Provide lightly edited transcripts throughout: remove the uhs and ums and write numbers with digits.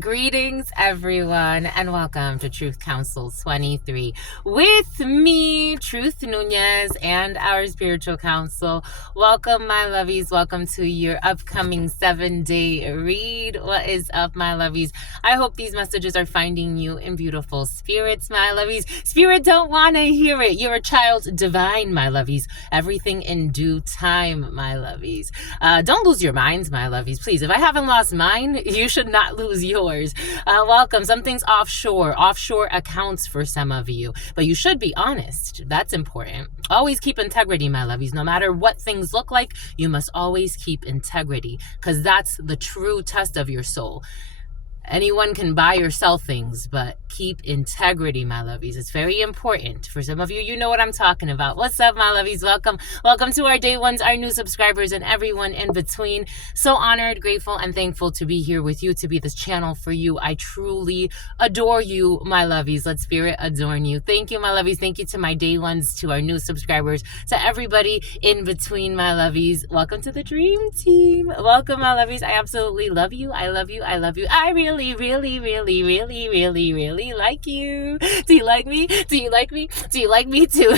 Greetings, everyone, and welcome to Truth Council 23 with me, Truth Nunez, and our spiritual council. Welcome, my lovies. Welcome to your upcoming 7-day read. What is up, my lovies? I hope these messages are finding you in beautiful spirits, my lovies. Spirit don't want to hear it. You're a child divine, my lovies. Everything in due time, my lovies. Don't lose your minds, my lovies. Please, if I haven't lost mine, you should not lose yours. Welcome. Something's offshore. Offshore accounts for some of you, but you should be honest. That's important. Always keep integrity, my lovies. No matter what things look like, you must always keep integrity, because that's the true test of your soul. Anyone can buy or sell things, but keep integrity, my lovies. It's very important. For some of you, you know what I'm talking about. What's up, my lovies? Welcome. Welcome to our day ones, our new subscribers, and everyone in between. So honored, grateful, and thankful to be here with you, to be this channel for you. I truly adore you, my lovies. Let spirit adorn you. Thank you, my lovies. Thank you to my day ones, to our new subscribers, to everybody in between, my lovies. Welcome to the dream team. Welcome, my lovies. I absolutely love you. I love you. I love you. I really like you. Do you like me? Do you like me? Do you like me too?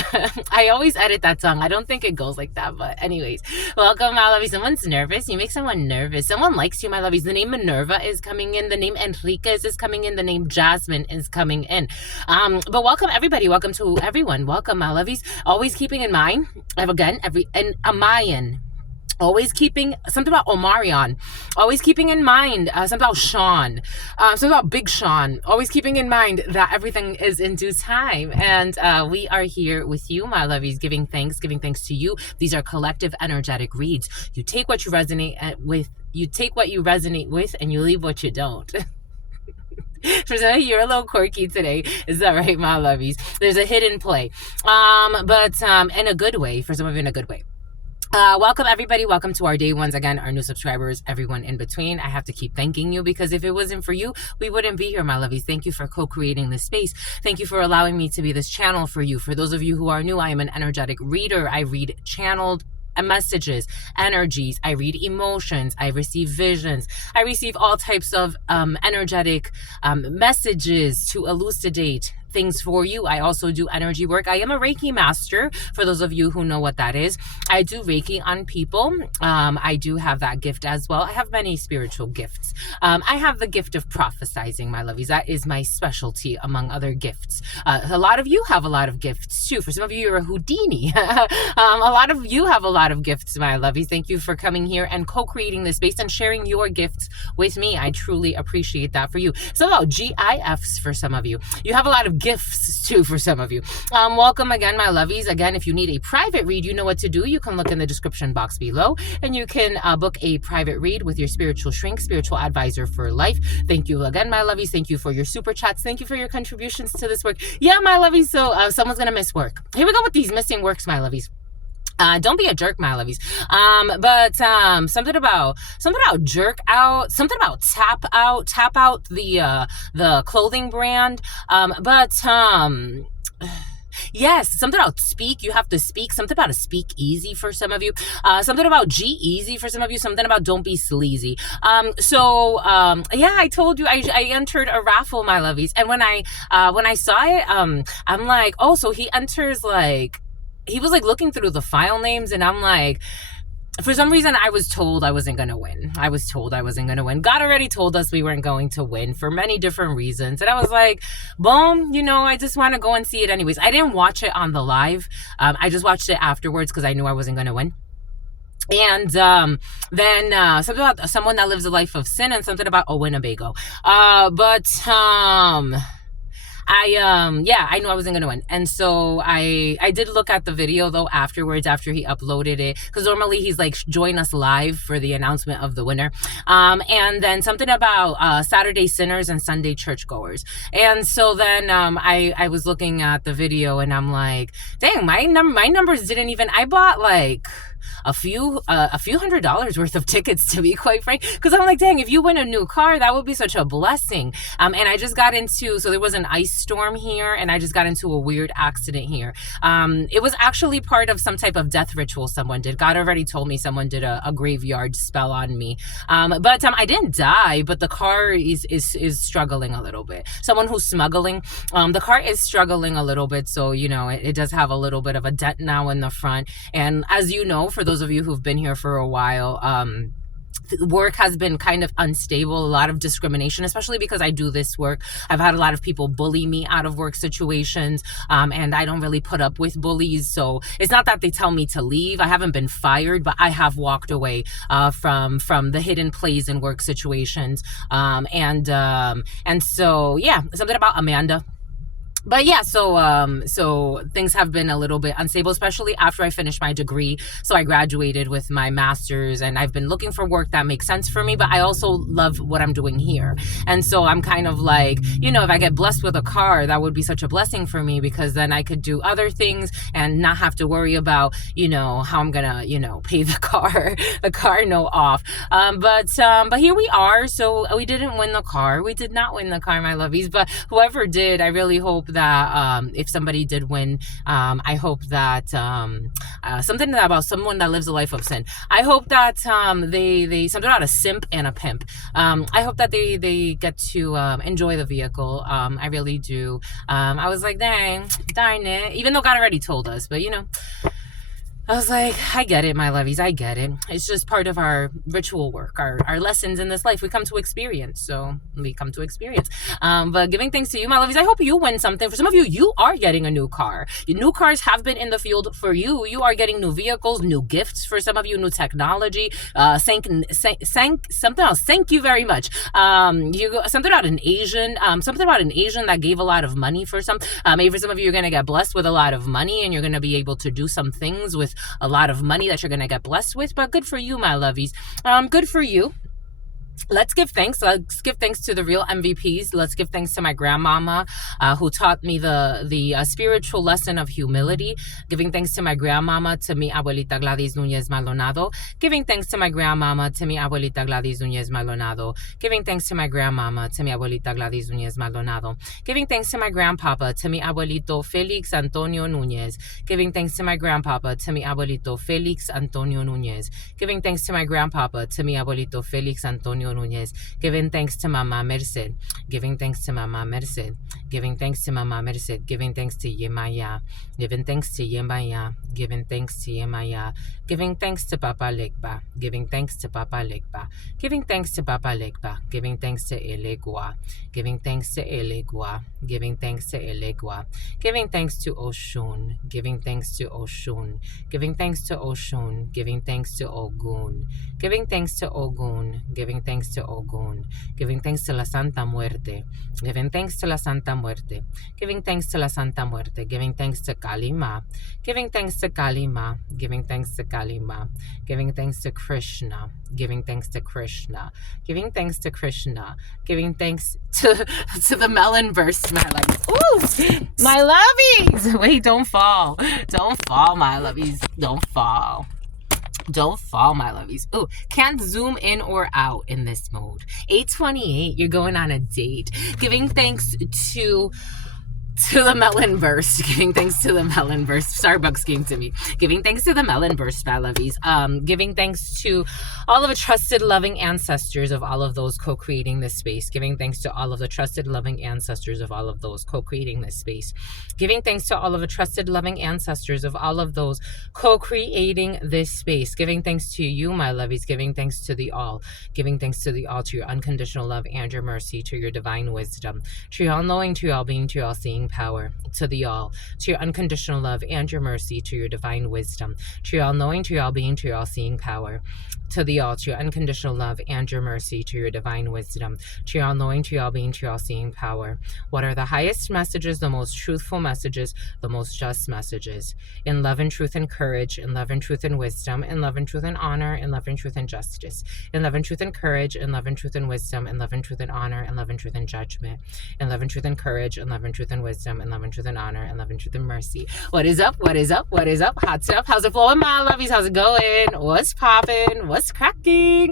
I always edit that song. I don't think it goes like that, but anyways, welcome, my lovies. Someone's nervous. You make someone nervous. Someone likes you, my lovies. The name Minerva is coming in. The name Enriquez is coming in. The name Jasmine is coming in. But welcome, everybody. Welcome to everyone. Welcome, my lovies. Always keeping in mind, again, Amayan. Always keeping something about Omarion. Always keeping in mind something about Sean. Something about Big Sean. Always keeping in mind that everything is in due time. And we are here with you, my lovies, giving thanks to you. These are collective energetic reads. You take what you resonate with. You take what you resonate with, and you leave what you don't. For some of you, you're a little quirky today. Is that right, my lovies? There's a hidden play, but in a good way. For some of you, in a good way. Welcome, everybody. Welcome to our day ones. Again, our new subscribers, everyone in between. I have to keep thanking you, because if it wasn't for you, we wouldn't be here, my lovies. Thank you for co-creating this space. Thank you for allowing me to be this channel for you. For those of you who are new, I am an energetic reader. I read channeled messages, energies. I read emotions. I receive visions. I receive all types of energetic messages to elucidate things for you. I also do energy work. I am a Reiki master, for those of you who know what that is. I do Reiki on people. I do have that gift as well. I have many spiritual gifts. I have the gift of prophesizing, my lovies. That is my specialty among other gifts. A lot of you have a lot of gifts too. For some of you, you're a Houdini. A lot of you have a lot of gifts, my lovies. Thank you for coming here and co-creating this space and sharing your gifts with me. I truly appreciate that for you. So GIFs for some of you. You have a lot of gifts too for some of you. Welcome again, my lovies. Again, if you need a private read, you know what to do. You can look in the description box below, and you can book a private read with your spiritual shrink, spiritual advisor for life. Thank you again, my lovies. Thank you for your super chats. Thank you for your contributions to this work. Yeah, my lovies. So someone's gonna miss work. Here we go with these missing works, my lovies. Don't be a jerk, my lovies. But something about jerk out, something about tap out the clothing brand. Yes, something about speak. You have to speak. Something about a speak easy for some of you. Something about G-easy for some of you. Something about don't be sleazy. Yeah, I told you I entered a raffle, my lovies. And when I saw it, I'm like, oh, so he enters like. He was like looking through the file names, and I'm like, for some reason, I was told I wasn't going to win. I was told I wasn't going to win. God already told us we weren't going to win for many different reasons. And I was like, boom, I just want to go and see it anyways. I didn't watch it on the live. I just watched it afterwards because I knew I wasn't going to win. And then something about someone that lives a life of sin, and something about a Winnebago. I knew I wasn't gonna win. And so I did look at the video though afterwards, after he uploaded it, because normally he's like, join us live for the announcement of the winner. And then something about Saturday sinners and Sunday churchgoers. And so then I was looking at the video, and I'm like, dang, my numbers didn't even, I bought like a few $100s worth of tickets, to be quite frank, because I'm like, dang, if you win a new car, that would be such a blessing. And I just got into, so there was an ice storm here, and I just got into a weird accident here. It was actually part of some type of death ritual someone did. God already told me someone did a graveyard spell on me. But I didn't die, but the car is struggling a little bit. Someone who's smuggling, the car is struggling a little bit. So, you know, it does have a little bit of a dent now in the front. And as you know, for those of you who've been here for a while, work has been kind of unstable, a lot of discrimination, especially because I do this work. I've had a lot of people bully me out of work situations, and I don't really put up with bullies. So it's not that they tell me to leave. I haven't been fired, but I have walked away from the hidden plays in work situations. And so, yeah, something about Amanda. But yeah, so things have been a little bit unstable, especially after I finished my degree. So I graduated with my master's, and I've been looking for work that makes sense for me, but I also love what I'm doing here. And so I'm kind of like, you know, if I get blessed with a car, that would be such a blessing for me, because then I could do other things and not have to worry about, you know, how I'm gonna, you know, pay the car note off. But here we are. So we didn't win the car. We did not win the car, my lovies, but whoever did, I really hope that if somebody did win, I hope that something about someone that lives a life of sin. I hope that they something about a simp and a pimp. I hope that they get to enjoy the vehicle. I really do. I was like, darn it, even though God already told us, but you know, I was like, I get it, my lovies, I get it. It's just part of our ritual work, our lessons in this life. We come to experience, so we come to experience. But giving thanks to you, my lovies, I hope you win something. For some of you, you are getting a new car. Your new cars have been in the field for you. You are getting new vehicles, new gifts. For some of you, new technology. Something else. Thank you very much. Something about an Asian that gave a lot of money for some. Maybe for some of you, you're gonna get blessed with a lot of money, and you're gonna be able to do some things with a lot of money that you're gonna get blessed with. But good for you, my lovies. Good for you. Let's give thanks. Let's give thanks to the real MVPs. Let's give thanks to my grandmama, who taught me the spiritual lesson of humility. Giving thanks to my grandmama, to mi abuelita Gladys Nunez Maldonado. Giving thanks to my grandmama, to mi abuelita Gladys Nunez Maldonado. Giving thanks to my grandmama, to mi abuelita Gladys Nunez Maldonado. Giving thanks to my grandpapa, to mi abuelito Felix Antonio Nunez. Giving thanks to my grandpapa, to mi abuelito Felix Antonio Nunez. Giving thanks to my grandpapa, to mi abuelito Felix Antonio Nunez. Giving thanks to Mama Merced. Giving thanks to Mama Merced. Giving thanks to Mama Merced. Giving thanks to Yemaya. Giving thanks to Yemaya. Giving thanks to Yemaya. Giving thanks to Papa Legba. Giving thanks to Papa Legba. Giving thanks to Papa Legba. Giving thanks to Elegua. Giving thanks to Elegua. Giving thanks to Elegua. Giving thanks to Oshun. Giving thanks to Oshun. Giving thanks to Oshun. Giving thanks to Ogun. Giving thanks to Ogun. Giving thanks to Ogun. Giving thanks to la Santa Muerte. Giving thanks to la Santa Muerte. Giving thanks to la Santa Muerte. Giving thanks to Kalima. Giving thanks to Kalima. Giving thanks to Kalima. Giving thanks to Krishna. Giving thanks to Krishna. Giving thanks to Krishna. Giving thanks to the melon burst, my lovies. Ooh, my lovies. Wait, don't fall. Don't fall, my lovies. Don't fall. Don't fall, my lovies. Ooh, can't zoom in or out in this mode. 8:28, you're going on a date. Giving thanks to the melon burst. Giving thanks to the melon burst. Starbucks came to me. Giving thanks to the melon burst, my lovies. Giving thanks to all of the trusted, loving ancestors of all of those co-creating this space. Giving thanks to all of the trusted, loving ancestors of all of those co-creating this space. Giving thanks to all of the trusted, loving ancestors of all of those co-creating this space. Giving thanks to you, my lovies. Giving thanks to the all. Giving thanks to the all, to your unconditional love and your mercy, to your divine wisdom, to your all-knowing, to your all-being, to your all-seeing power, to the all, to your unconditional love and your mercy, to your divine wisdom, to your all-knowing, to your all-being, to your all-seeing power, to the all, to your unconditional love and your mercy, to your divine wisdom, to your all-knowing, to your all-being, to your all-seeing power. What are the highest messages, the most truthful messages, the most just messages? In love and truth and courage, in love and truth and wisdom, in love and truth and honor, in love and truth and justice, in love and truth and courage, in love and truth and wisdom, in love and truth and honor, in love and truth and judgment, in love and truth and courage, in love and truth and wisdom, wisdom, and love and truth and honor, and love and truth and mercy. What is up? What is up? What is up? Hot stuff. How's it flowing, my lovies? How's it going? What's popping? What's cracking?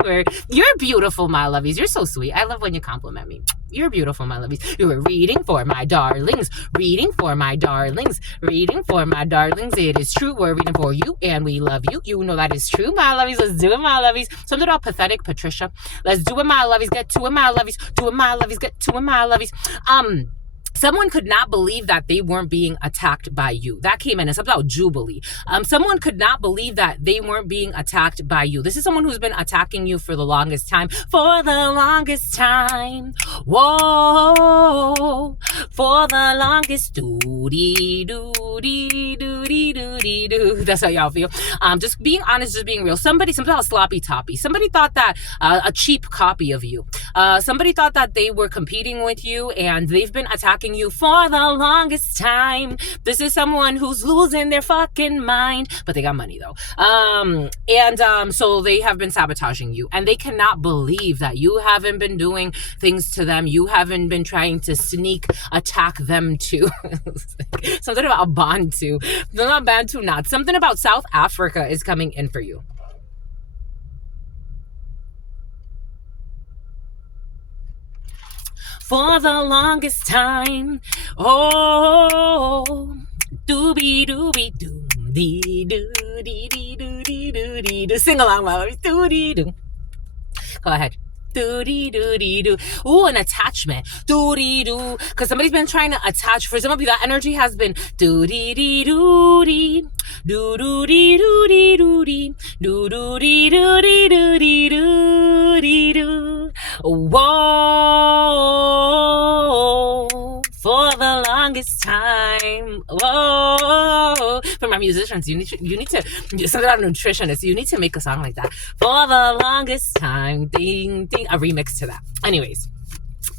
You're beautiful, my lovies. You're so sweet. I love when you compliment me. You're beautiful, my lovies. You were reading for my darlings. Reading for my darlings. Reading for my darlings. It is true. We're reading for you, and we love you. You know that is true, my lovies. Let's do it, my lovies. Something about pathetic, Patricia. Let's do it, my lovies. Get to it, my lovies. Do it, my lovies. Get to it, my lovies. Someone could not believe that they weren't being attacked by you. That came in. It's about Jubilee. Someone could not believe that they weren't being attacked by you. This is someone who's been attacking you for the longest time. For the longest time. Whoa. For the longest doody doody doody doody doo. That's how y'all feel. Just being honest, just being real. Something about sloppy toppy. Somebody thought that a cheap copy of you. Somebody thought that they were competing with you, and they've been attacking you for the longest time. This is someone who's losing their fucking mind, but they got money though. So they have been sabotaging you, and they cannot believe that you haven't been doing things to them. You haven't been trying to sneak attack them too. Something about Bantu. Not Bantu, not. Something about South Africa is coming in for you. For the longest time, oh, doobie doobie doo, dee doo dee dee doo dee doo dee doo. Sing along, my loves. Doo dee doo. Go ahead. Doo dee doo dee doo. Ooh, an attachment. Doo dee doo. Because somebody's been trying to attach. For some of you, that energy has been doo dee dee doo dee. Doo doo dee doo dee doo dee. Doo doo dee doo dee doo dee doo dee doo. Whoa. For the longest time. Whoa. For my musicians, you need to something about nutritionists. You need to make a song like that. For the longest time. Ding ding. A remix to that. Anyways.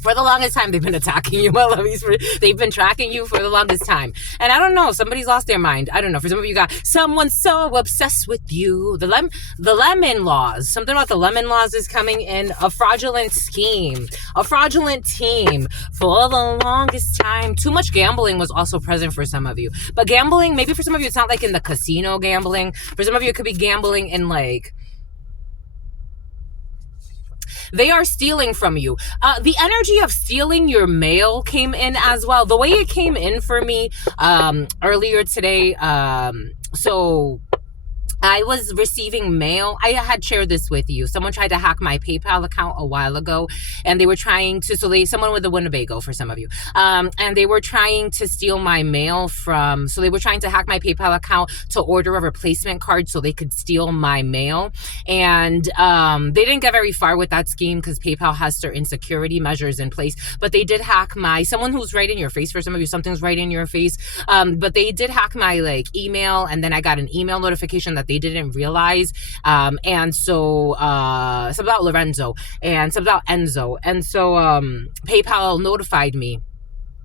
For the longest time, they've been attacking you, my lovies. They've been tracking you for the longest time. And I don't know, somebody's lost their mind. I don't know. For some of you got someone so obsessed with you. The lemon laws. Something about the lemon laws is coming in. A fraudulent scheme. A fraudulent team. For the longest time. Too much gambling was also present for some of you. But gambling, maybe for some of you, it's not like in the casino gambling. For some of you, it could be gambling in like... They are stealing from you. The energy of stealing your mail came in as well. The way it came in for me earlier today, so I was receiving mail. I had shared this with you. Someone tried to hack my PayPal account a while ago, and they were trying to, someone with a Winnebago for some of you, and they were trying to steal my mail so they were trying to hack my PayPal account to order a replacement card so they could steal my mail. And they didn't get very far with that scheme because PayPal has certain security measures in place, but they did hack someone who's right in your face. For some of you, something's right in your face. But they did hack my email, and then I got an email notification that they didn't realize. And so it's about Lorenzo and it's about Enzo. And so PayPal notified me.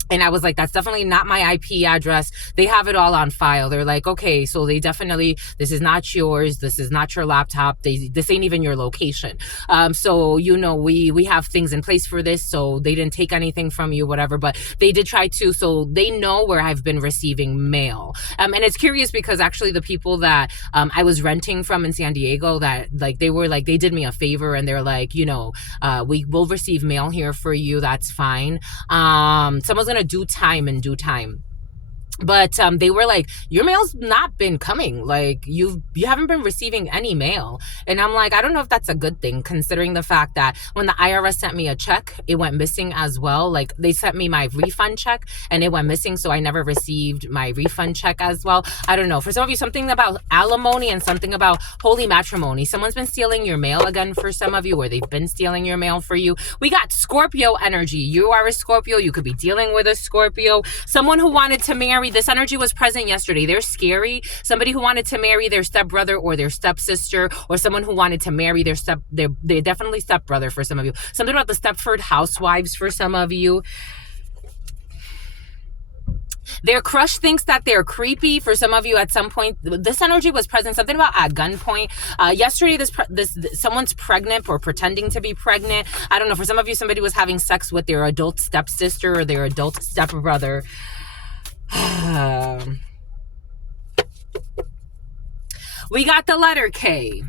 And I was like, that's definitely not my IP address. They have it all on file. They're like, okay, so they definitely, this is not yours. This is not your laptop. This ain't even your location. So, we have things in place for this. So they didn't take anything from you, whatever, but they did try to. So they know where I've been receiving mail. And it's curious because actually the people that I was renting from in San Diego, that they did me a favor, and they're like, we will receive mail here for you. That's fine. Someone's going to do time in due time. But they were like, your mail's not been coming. You haven't been receiving any mail. And I'm like, I don't know if that's a good thing, considering the fact that when the IRS sent me a check, it went missing as well. They sent me my refund check and it went missing. So I never received my refund check as well. I don't know. For some of you, something about alimony and something about holy matrimony. Someone's been stealing your mail again for some of you, or they've been stealing your mail for you. We got Scorpio energy. You are a Scorpio. You could be dealing with a Scorpio. Someone who wanted to marry. This energy was present yesterday. They're scary. Somebody who wanted to marry their stepbrother or their stepsister, or someone who wanted to marry they're definitely stepbrother for some of you. Something about the Stepford housewives for some of you. Their crush thinks that they're creepy for some of you at some point. This energy was present. Something about at gunpoint. Yesterday, someone's pregnant or pretending to be pregnant. I don't know. For some of you, somebody was having sex with their adult stepsister or their adult stepbrother. We got the letter K.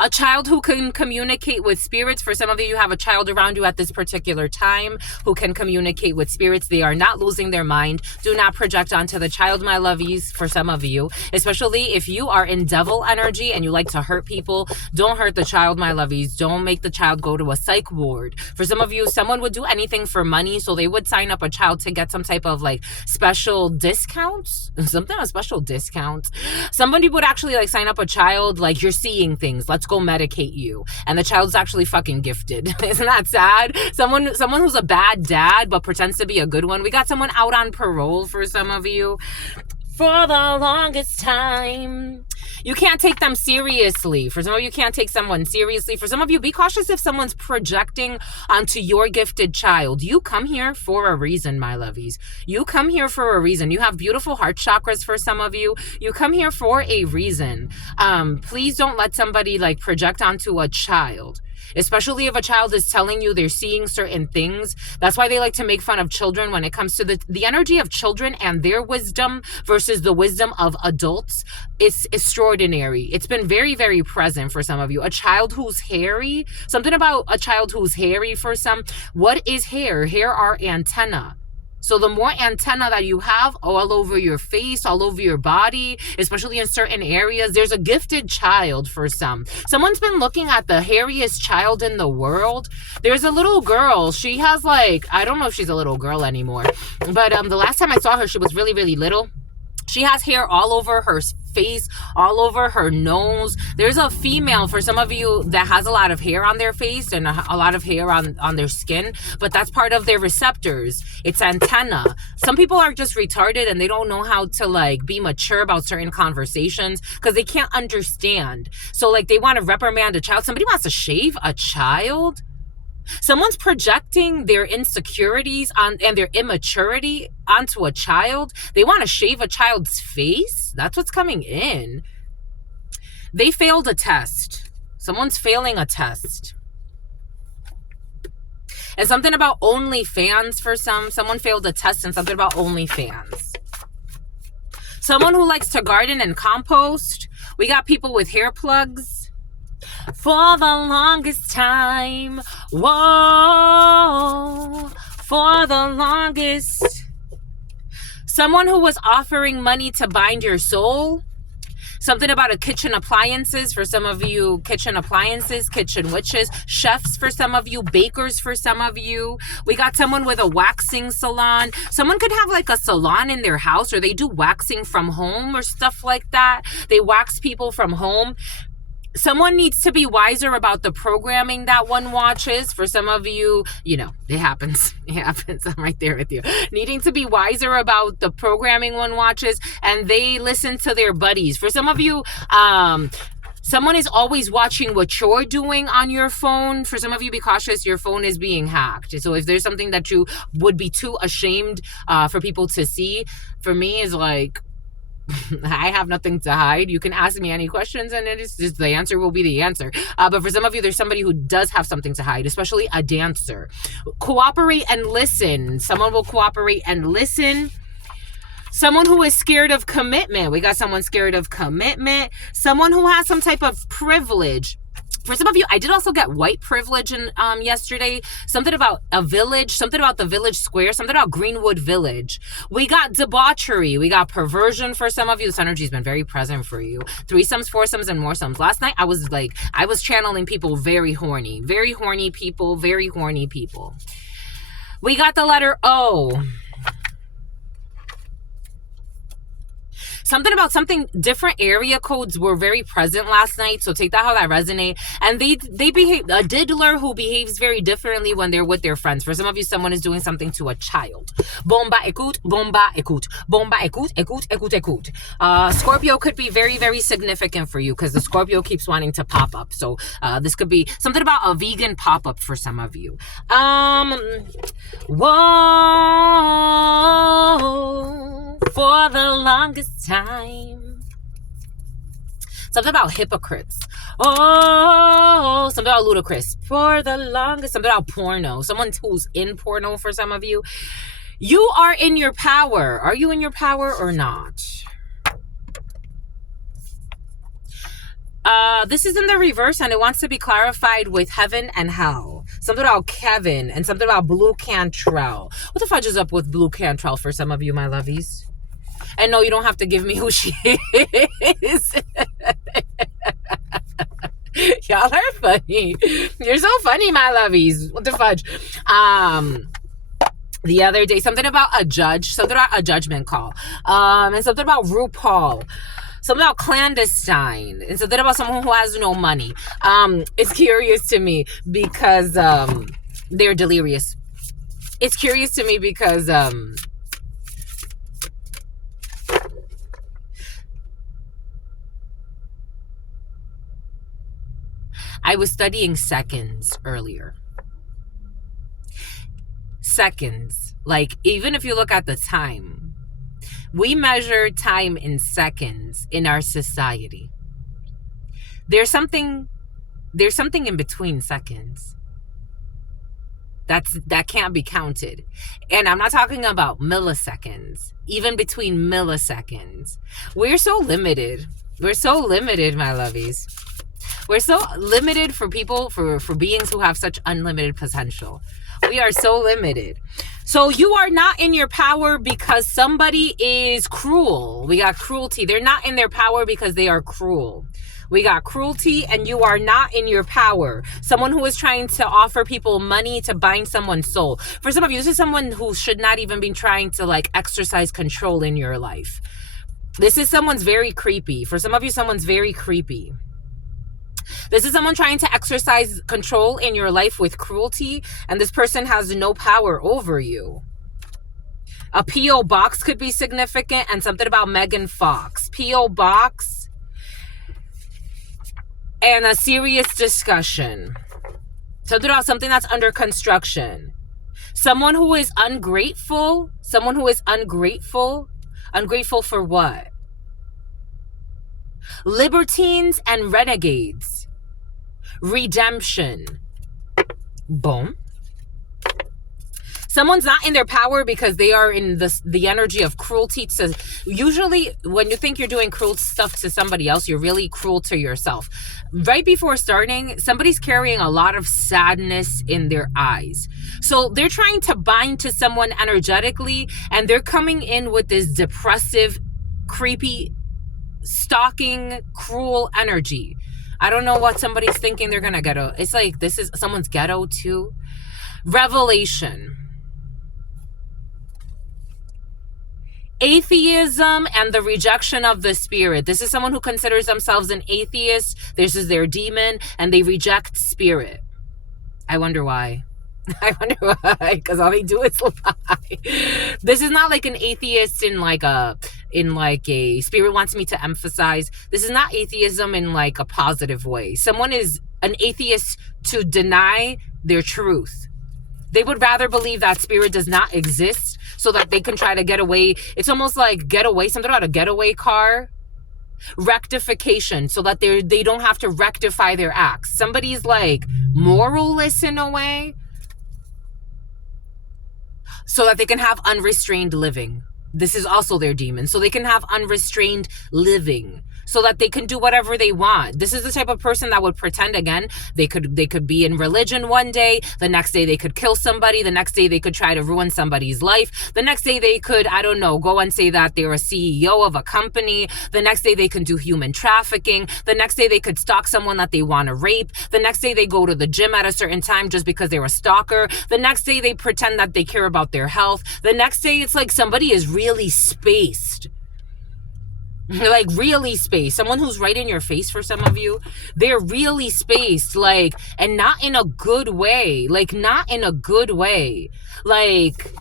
A child who can communicate with spirits. For some of you, you have a child around you at this particular time who can communicate with spirits. They are not losing their mind. Do not project onto the child, my lovies, for some of you. Especially if you are in devil energy and you like to hurt people. Don't hurt the child, my lovies. Don't make the child go to a psych ward. For some of you, someone would do anything for money, so they would sign up a child to get some type of like special discounts. Something a special discount. Somebody would actually like sign up a child like, you're seeing things. Let's go medicate you. And the child's actually fucking gifted. Isn't that sad? Someone who's a bad dad but pretends to be a good one. We got someone out on parole for some of you. For the longest time. You can't take them seriously. For some of you, can't take someone seriously. For some of you, be cautious if someone's projecting onto your gifted child. You come here for a reason, my lovies. You come here for a reason. You have beautiful heart chakras for some of you. You come here for a reason. Please don't let somebody like project onto a child. Especially if a child is telling you they're seeing certain things. That's why they like to make fun of children when it comes to the energy of children and their wisdom versus the wisdom of adults. It's extraordinary. It's been very, very present for some of you. A child who's hairy, something about a child who's hairy for some. What is hair? Hair are antenna. So the more antenna that you have all over your face, all over your body, especially in certain areas, there's a gifted child for some. Someone's been looking at the hairiest child in the world. There's a little girl. She has like, I don't know if she's a little girl anymore, but the last time I saw her, she was really, really little. She has hair all over her face, all over her nose. There's a female for some of you that has a lot of hair on their face and a lot of hair on their skin, but that's part of their receptors. It's antenna. Some people are just retarded and they don't know how to like be mature about certain conversations because they can't understand. So like they want to reprimand a child. Somebody wants to shave a child. Someone's projecting their insecurities and their immaturity onto a child. They want to shave a child's face. That's what's coming in. They failed a test. Someone's failing a test. And something about OnlyFans for some. Someone failed a test and something about OnlyFans. Someone who likes to garden and compost. We got people with hair plugs. For the longest time, whoa, for the longest. Someone who was offering money to bind your soul. Something about a kitchen appliances for some of you, kitchen appliances, kitchen witches, chefs for some of you, bakers for some of you. We got someone with a waxing salon. Someone could have like a salon in their house or they do waxing from home or stuff like that. They wax people from home. Someone needs to be wiser about the programming that one watches. For some of you, you know, it happens. It happens. I'm right there with you. Needing to be wiser about the programming one watches and they listen to their buddies. For some of you, someone is always watching what you're doing on your phone. For some of you, be cautious. Your phone is being hacked. So if there's something that you would be too ashamed for people to see, for me is like, I have nothing to hide. You can ask me any questions and it is just the answer will be the answer. But for some of you, there's somebody who does have something to hide, especially a dancer. Cooperate and listen. Someone will cooperate and listen. Someone who is scared of commitment. We got someone scared of commitment. Someone who has some type of privilege. For some of you, I did also get white privilege in, yesterday. Something about a village, something about the village square, something about Greenwood Village. We got debauchery. We got perversion for some of you. This energy has been very present for you. Threesomes, foursomes, and moresomes. Last night, I was channeling people very horny. Very horny people, very horny people. We got the letter O. Something about different area codes were very present last night. So take that how that resonate. And they behave, a diddler who behaves very differently when they're with their friends. For some of you, someone is doing something to a child. Bomba écoute, bomba écoute. Bomba écoute, écoute, écoute, écoute. Scorpio could be very, very significant for you because the Scorpio keeps wanting to pop up. So this could be something about a vegan pop-up for some of you. Whoa, for the longest time. Something about hypocrites. Oh, something about ludicrous. For the longest. Something about porno. Someone who's in porno for some of you. You are in your power. Are you in your power or not? This is in the reverse, and it wants to be clarified with heaven and hell. Something about Kevin and something about Blue Cantrell. What the fudge is up with Blue Cantrell for some of you, my lovies? And no, you don't have to give me who she is. Y'all are funny. You're so funny, my lovies. What the fudge? The other day, something about a judge, something about a judgment call, and something about RuPaul, something about clandestine, and something about someone who has no money. It's curious to me because they're delirious. It's curious to me because I was studying seconds earlier. Seconds. Like, even if you look at the time, we measure time in seconds in our society. There's something in between seconds. That can't be counted. And I'm not talking about milliseconds, even between milliseconds. We're so limited. We're so limited, my lovies. We're so limited for people, for beings who have such unlimited potential. We are so limited. So you are not in your power because somebody is cruel. We got cruelty. They're not in their power because they are cruel. We got cruelty, and you are not in your power. Someone who is trying to offer people money to bind someone's soul. For some of you, this is someone who should not even be trying to like exercise control in your life. This is someone's very creepy. For some of you, someone's very creepy. This is someone trying to exercise control in your life with cruelty, and this person has no power over you. A P.O. box could be significant, and something about Megan Fox. P.O. box and a serious discussion. Something about something that's under construction. Someone who is ungrateful. Someone who is ungrateful. Ungrateful for what? Libertines and renegades. Redemption. Boom. Someone's not in their power because they are in the energy of cruelty. Usually when you think you're doing cruel stuff to somebody else, you're really cruel to yourself. Right before starting, somebody's carrying a lot of sadness in their eyes. So they're trying to bind to someone energetically, and they're coming in with this depressive, creepy, stalking, cruel energy. I don't know what somebody's thinking they're gonna get. It's like this is someone's ghetto too. Revelation. Atheism and the rejection of the spirit. This is someone who considers themselves an atheist. This is their demon, and they reject spirit. I wonder why. I wonder why, because all they do is lie. This is not like an atheist in like a spirit wants me to emphasize. This is not atheism in like a positive way. Someone is an atheist to deny their truth. They would rather believe that spirit does not exist so that they can try to get away. It's almost like getaway, something about a getaway car. Rectification, so that they don't have to rectify their acts. Somebody's like moralless in a way, so that they can have unrestrained living. This is also their demon. So they can have unrestrained living, so that they can do whatever they want. This is the type of person that would pretend again. They could be in religion one day. The next day they could kill somebody. The next day they could try to ruin somebody's life. The next day they could, I don't know, go and say that they're a CEO of a company. The next day they can do human trafficking. The next day they could stalk someone that they want to rape. The next day they go to the gym at a certain time just because they're a stalker. The next day they pretend that they care about their health. The next day it's like somebody is really spaced. Like really spaced. Someone who's right in your face for some of you. They're really spaced, like, and not in a good way. Like, not in a good way. Like,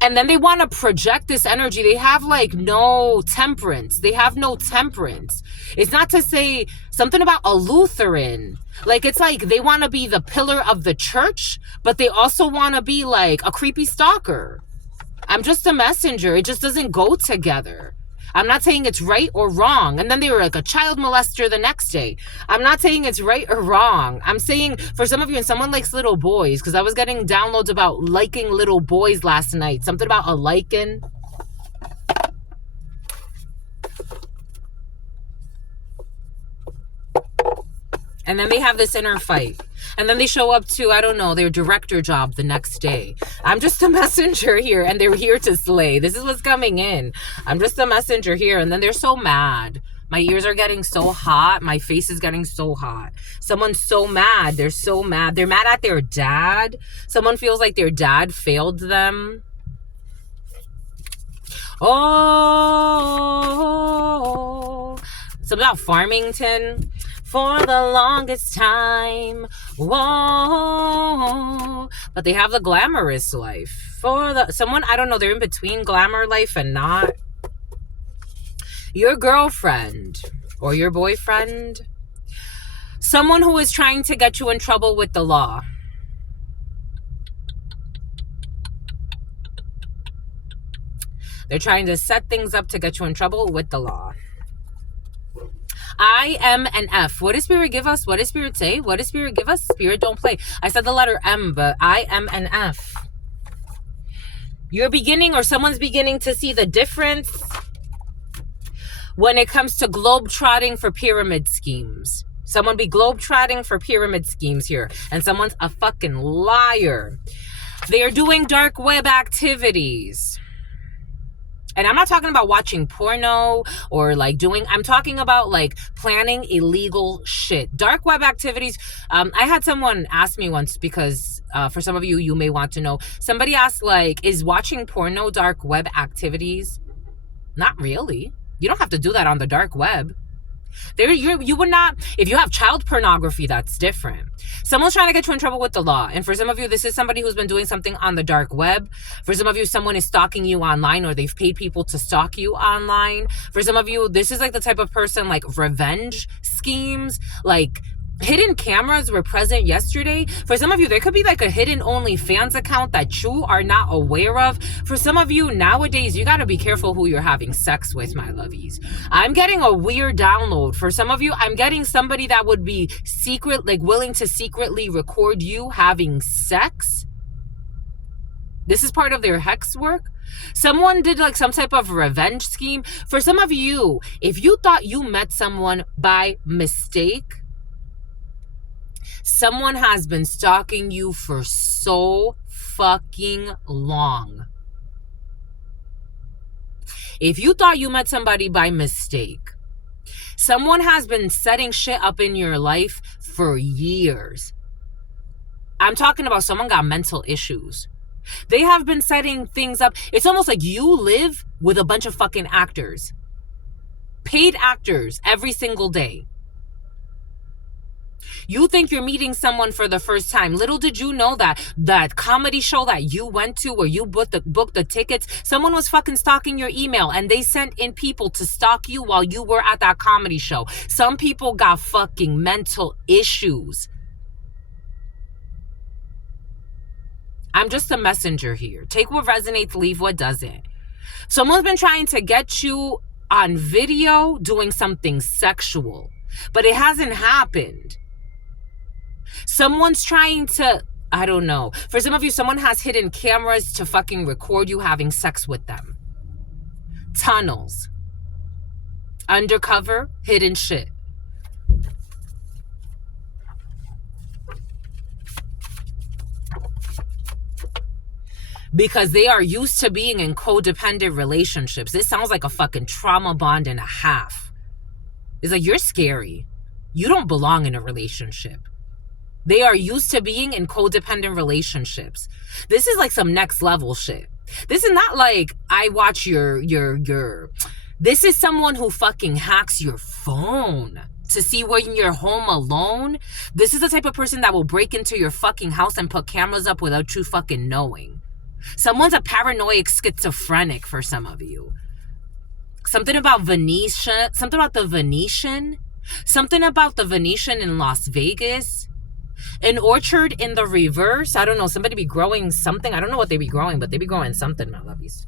and then they want to project this energy. They have like no temperance. They have no temperance. It's not to say something about a Lutheran. Like, it's like they want to be the pillar of the church, but they also want to be like a creepy stalker. I'm just a messenger. It just doesn't go together. I'm not saying it's right or wrong. And then they were like a child molester the next day. I'm not saying it's right or wrong. I'm saying for some of you, and someone likes little boys, because I was getting downloads about liking little boys last night. Something about a liking. And then they have this inner fight. And then they show up to, I don't know, their director job the next day. I'm just a messenger here, and they're here to slay. This is what's coming in. I'm just a messenger here, and then they're so mad. My ears are getting so hot. My face is getting so hot. Someone's so mad. They're so mad. They're mad at their dad. Someone feels like their dad failed them. Oh, it's about Farmington. For the longest time, whoa. But they have the glamorous life. Someone, I don't know, they're in between glamour life and not. Your girlfriend or your boyfriend. Someone who is trying to get you in trouble with the law. They're trying to set things up to get you in trouble with the law. I, M, and F. What does Spirit give us? What does Spirit say? What does Spirit give us? Spirit don't play. I said the letter M, but I, M, and F. You're beginning, or someone's beginning to see the difference when it comes to globe-trotting for pyramid schemes. Someone be globe-trotting for pyramid schemes here. And someone's a fucking liar. They are doing dark web activities. And I'm not talking about watching porno or like I'm talking about like planning illegal shit. Dark web activities. I had someone ask me once, because for some of you, you may want to know. Somebody asked, like, is watching porno dark web activities? Not really. You don't have to do that on the dark web. You would not. If you have child pornography, that's different. Someone's trying to get you in trouble with the law. And for some of you, this is somebody who's been doing something on the dark web. For some of you, someone is stalking you online, or they've paid people to stalk you online. For some of you, this is like the type of person, like revenge schemes, like hidden cameras were present yesterday. For some of you, there could be like a hidden OnlyFans account that you are not aware of. For some of you, nowadays, you got to be careful who you're having sex with, my lovies. I'm getting a weird download. For some of you, I'm getting somebody that would be willing to secretly record you having sex. This is part of their hex work. Someone did like some type of revenge scheme. For some of you, if you thought you met someone by mistake, someone has been stalking you for so fucking long. If you thought you met somebody by mistake, someone has been setting shit up in your life for years. I'm talking about someone got mental issues. They have been setting things up. It's almost like you live with a bunch of fucking actors. Paid actors every single day. You think you're meeting someone for the first time. Little did you know that comedy show that you went to, where you booked the tickets, someone was fucking stalking your email, and they sent in people to stalk you while you were at that comedy show. Some people got fucking mental issues. I'm just a messenger here. Take what resonates, leave what doesn't. Someone's been trying to get you on video doing something sexual, but it hasn't happened. Someone's trying to, I don't know. For some of you, someone has hidden cameras to fucking record you having sex with them. Tunnels. Undercover, hidden shit. Because they are used to being in codependent relationships. This sounds like a fucking trauma bond and a half. It's like, you're scary. You don't belong in a relationship. They are used to being in codependent relationships. This is like some next level shit. This is not like I watch your. This is someone who fucking hacks your phone to see when you're home alone. This is the type of person that will break into your fucking house and put cameras up without you fucking knowing. Someone's a paranoid schizophrenic for some of you. Something about Venetian. Something about the Venetian. Something about the Venetian in Las Vegas. An orchard in the reverse. I don't know. Somebody be growing something. I don't know what they be growing, but they be growing something, my lovies.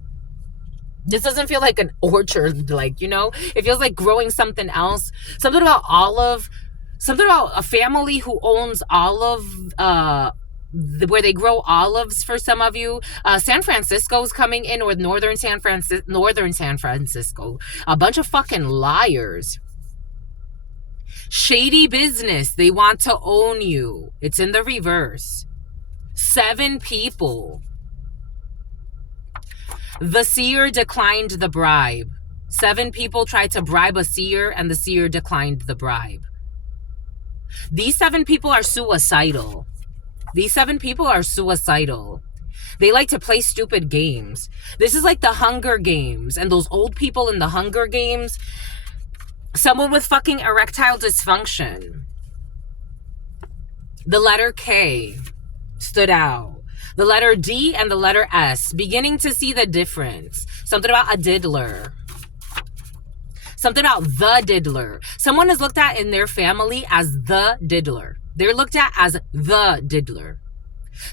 This doesn't feel like an orchard, like, it feels like growing something else. Something about olive, something about a family who owns olive, where they grow olives for some of you. San Francisco's coming in, or northern San Francisco. A bunch of fucking liars. Shady business. They want to own you. It's in the reverse. 7 people. The seer declined the bribe. 7 people tried to bribe a seer, and the seer declined the bribe. These 7 people are suicidal. These 7 people are suicidal. They like to play stupid games. This is like the Hunger Games, and those old people in the Hunger Games. Someone with fucking erectile dysfunction. The letter K stood out. The letter D and the letter S, beginning to see the difference. Something about a diddler. Something about the diddler. Someone is looked at in their family as the diddler. They're looked at as the diddler.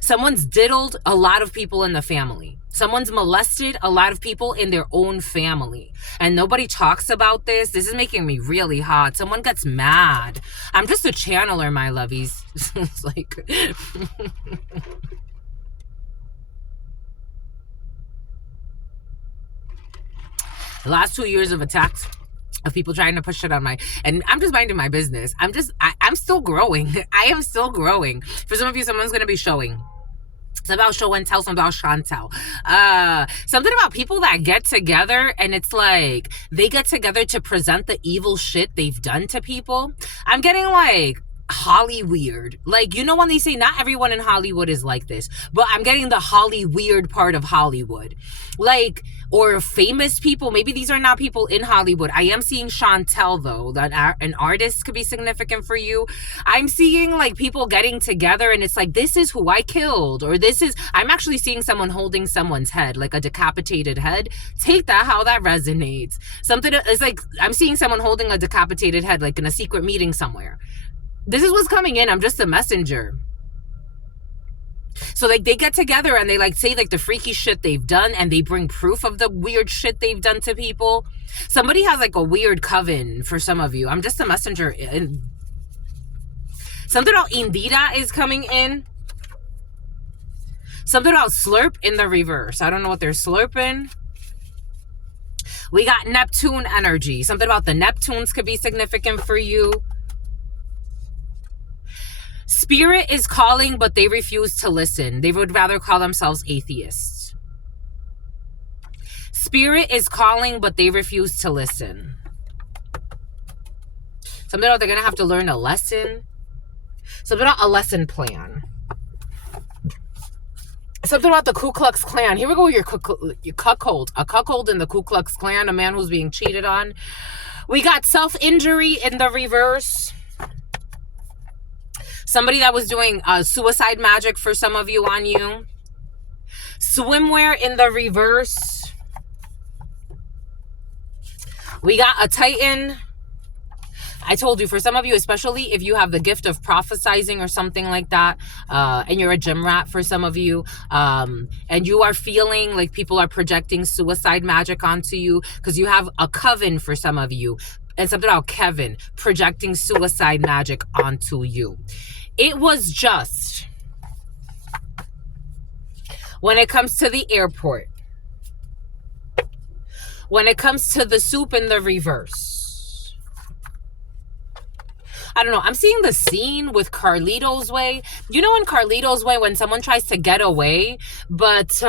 Someone's diddled a lot of people in the family. Someone's molested a lot of people in their own family. And nobody talks about this. This is making me really hot. Someone gets mad. I'm just a channeler, my lovies. It's like... The last 2 years of attacks of people trying to push it on and I'm just minding my business. I'm still growing. I am still growing. For some of you, someone's going to be showing. It's about show and tell, something about Chantel. Something about people that get together, and it's like they get together to present the evil shit they've done to people. I'm getting like Holly weird. Like, when they say not everyone in Hollywood is like this, but I'm getting the Holly weird part of Hollywood. Like, or famous people. Maybe these are not people in Hollywood. I am seeing Chantel, though, that an artist could be significant for you. I'm seeing like people getting together, and it's like, this is who I killed, or I'm actually seeing someone holding someone's head, like a decapitated head. Take that how that resonates. Something is like, I'm seeing someone holding a decapitated head, like in a secret meeting somewhere. This is what's coming in. I'm just a messenger. So like they get together and they like say like the freaky shit they've done, and they bring proof of the weird shit they've done to people. Somebody has like a weird coven for some of you. I'm just a messenger. Something about Indira is coming in. Something about slurp in the reverse. I don't know what they're slurping. We got Neptune energy. Something about the Neptunes could be significant for you. Spirit is calling, but they refuse to listen. They would rather call themselves atheists. Spirit is calling, but they refuse to listen. Something about they're going to have to learn a lesson. Something about a lesson plan. Something about the Ku Klux Klan. Here we go with your cuckold. A cuckold in the Ku Klux Klan. A man who's being cheated on. We got self-injury in the reverse. Somebody that was doing suicide magic for some of you on you. Swimwear in the reverse. We got a Titan. I told you, for some of you, especially if you have the gift of prophesizing or something like that, and you're a gym rat for some of you, and you are feeling like people are projecting suicide magic onto you, because you have a coven for some of you, and something about Kevin projecting suicide magic onto you. It was just, when it comes to the airport, when it comes to the soup in the reverse, I don't know. I'm seeing the scene with Carlito's Way. You know in Carlito's Way when someone tries to get away, but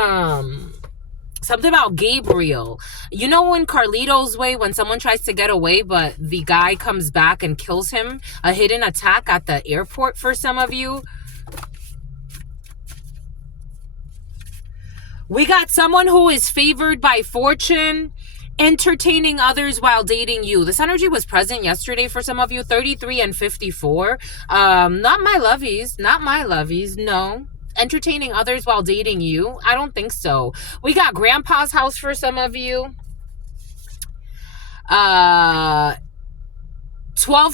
something about Gabriel. You know in Carlito's Way when someone tries to get away, but the guy comes back and kills him? A hidden attack at the airport for some of you. We got someone who is favored by fortune, entertaining others while dating you. This energy was present yesterday for some of you, 33 and 54. Not my lovies. Not my lovies. No. Entertaining others while dating you? I don't think so. We got Grandpa's house for some of you. 12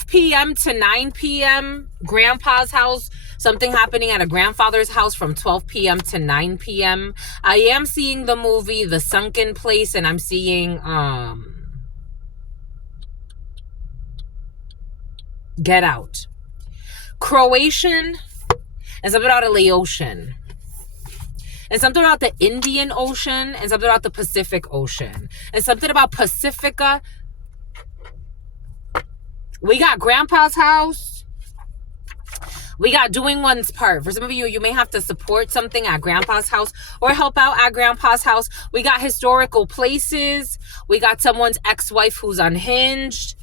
p.m. to 9 p.m. Grandpa's house. Something happening at a grandfather's house from 12 p.m. to 9 p.m. I am seeing the movie The Sunken Place, and I'm seeing Get Out. Croatian, and something about a Laotian. And something about the Indian Ocean, and something about the Pacific Ocean. And something about Pacifica. We got Grandpa's house. We got doing one's part. For some of you, you may have to support something at Grandpa's house or help out at Grandpa's house. We got historical places. We got someone's ex-wife who's unhinged.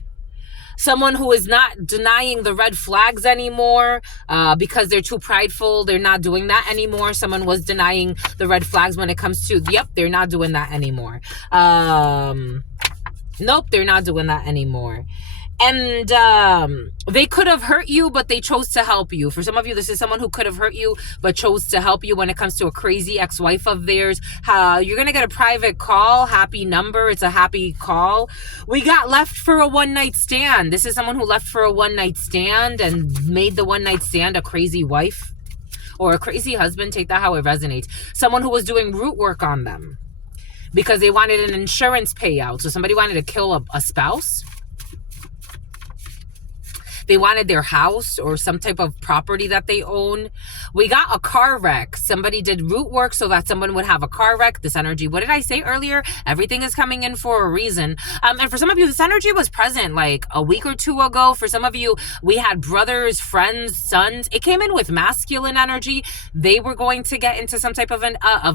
Someone who is not denying the red flags anymore because they're too prideful. They're not doing that anymore. Someone was denying the red flags when it comes to, yep, they're not doing that anymore. Nope, they're not doing that anymore. And they could have hurt you, but they chose to help you. For some of you, this is someone who could have hurt you, but chose to help you when it comes to a crazy ex-wife of theirs. You're going to get a private call, happy number. It's a happy call. We got left for a one-night stand. This is someone who left for a one-night stand and made the one-night stand a crazy wife or a crazy husband. Take that how it resonates. Someone who was doing root work on them because they wanted an insurance payout. So somebody wanted to kill a spouse. They wanted their house or some type of property that they own. We got a car wreck. Somebody did root work so that someone would have a car wreck. This energy, what did I say earlier? Everything is coming in for a reason. And for some of you, this energy was present like a week or two ago. For some of you, we had brothers, friends, sons. It came in with masculine energy. They were going to get into some type of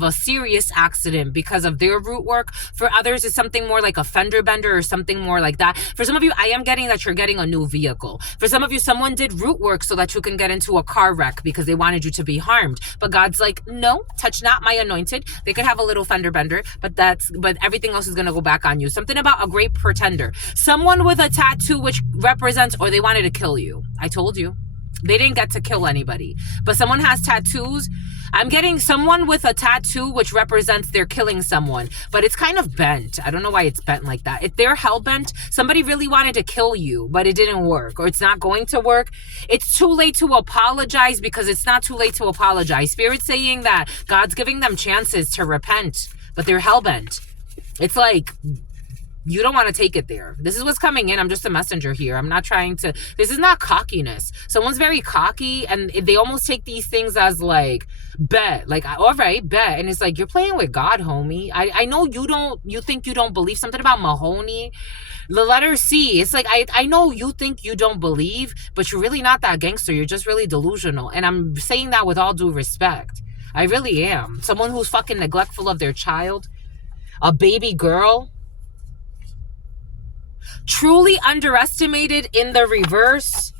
a serious accident because of their root work. For others, it's something more like a fender bender or something more like that. For some of you, I am getting that you're getting a new vehicle. For some of you, someone did root work so that you can get into a car wreck because they wanted you to be harmed. But God's like, no, touch not my anointed. They could have a little fender bender, but everything else is going to go back on you. Something about a great pretender. Someone with a tattoo which represents, or they wanted to kill you. I told you. They didn't get to kill anybody. But someone has tattoos. I'm getting someone with a tattoo which represents they're killing someone. But it's kind of bent. I don't know why it's bent like that. If they're hell-bent, somebody really wanted to kill you, but it didn't work. Or it's not going to work. It's too late to apologize because it's not too late to apologize. Spirit's saying that God's giving them chances to repent, but they're hell-bent. It's like, you don't want to take it there. This is what's coming in. I'm just a messenger here. I'm not trying to, this is not cockiness. Someone's very cocky and they almost take these things as like, bet. Like, all right, bet. And it's like, you're playing with God, homie. I know you think you don't believe. Something about Mahoney. The letter C. It's like, I know you think you don't believe, but you're really not that gangster. You're just really delusional. And I'm saying that with all due respect. I really am. Someone who's fucking neglectful of their child. A baby girl. Truly underestimated in the reverse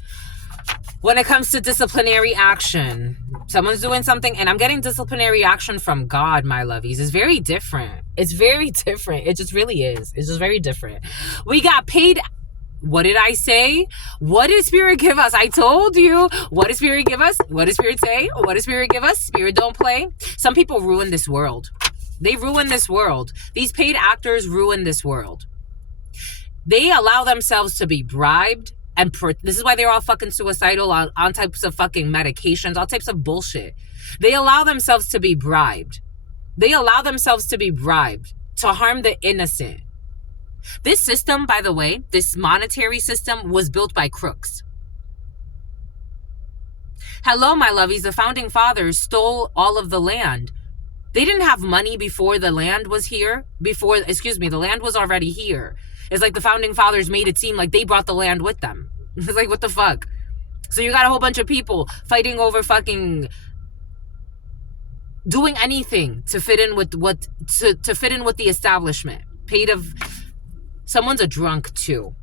when it comes to disciplinary action. Someone's doing something and I'm getting disciplinary action from God, my lovies. It's very different. It's very different. It just really is. It's just very different. We got paid. What did I say? What did Spirit give us? I told you. What did Spirit give us? What did Spirit say? What did Spirit give us? Spirit don't play. Some people ruin this world. They ruin this world. These paid actors ruin this world. They allow themselves to be bribed, and this is why they're all fucking suicidal on types of fucking medications, all types of bullshit. They allow themselves to be bribed. They allow themselves to be bribed to harm the innocent. This system, by the way, this monetary system was built by crooks. Hello, my lovies. The founding fathers stole all of the land. They didn't have money before the land was here. The land was already here. It's like the founding fathers made it seem like they brought the land with them. It's like, what the fuck? So you got a whole bunch of people fighting over fucking doing anything to fit in with to fit in with the establishment. Someone's a drunk too.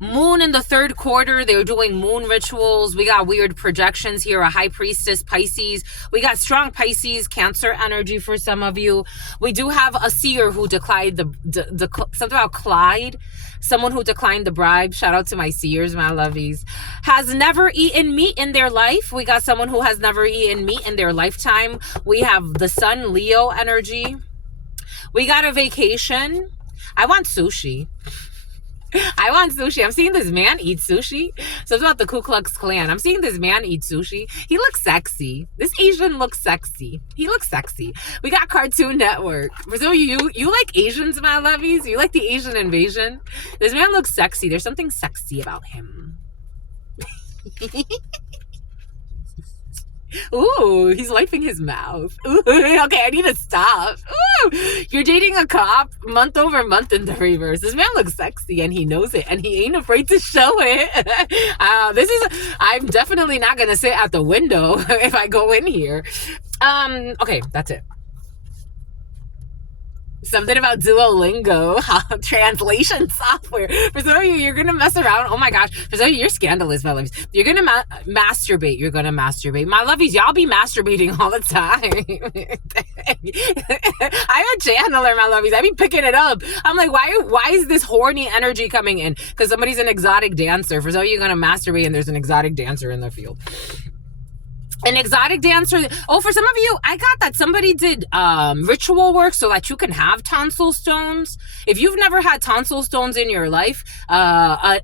Moon in the third quarter, they were doing moon rituals. We got weird projections here, a high priestess, Pisces. We got strong Pisces, Cancer energy for some of you. We do have a seer who declined something about Clyde, someone who declined the bribe. Shout out to my seers, my lovies. Has never eaten meat in their life. We got someone who has never eaten meat in their lifetime. We have the sun, Leo energy. We got a vacation. I want sushi. I want sushi. I'm seeing this man eat sushi. So it's about the Ku Klux Klan. I'm seeing this man eat sushi. He looks sexy. This Asian looks sexy. He looks sexy. We got Cartoon Network. For some of you like Asians, my lovies? You like the Asian invasion? This man looks sexy. There's something sexy about him. Ooh, he's wiping his mouth. Ooh, okay, I need to stop. Ooh, you're dating a cop month over month in the reverse. This man looks sexy and he knows it and he ain't afraid to show it. I'm definitely not going to sit at the window if I go in here. Okay, that's it. Something about Duolingo, translation software. For some of you, you're going to mess around. Oh my gosh. For some of you, you're scandalous, my lovies. You're going to masturbate. You're going to masturbate. My lovies, y'all be masturbating all the time. I'm a channeler, my lovies. I be picking it up. I'm like, why is this horny energy coming in? Because somebody's an exotic dancer. For some of you, you're going to masturbate and there's an exotic dancer in the field. An exotic dancer. Oh, for some of you, I got that somebody did ritual work so that you can have tonsil stones. If you've never had tonsil stones in your life,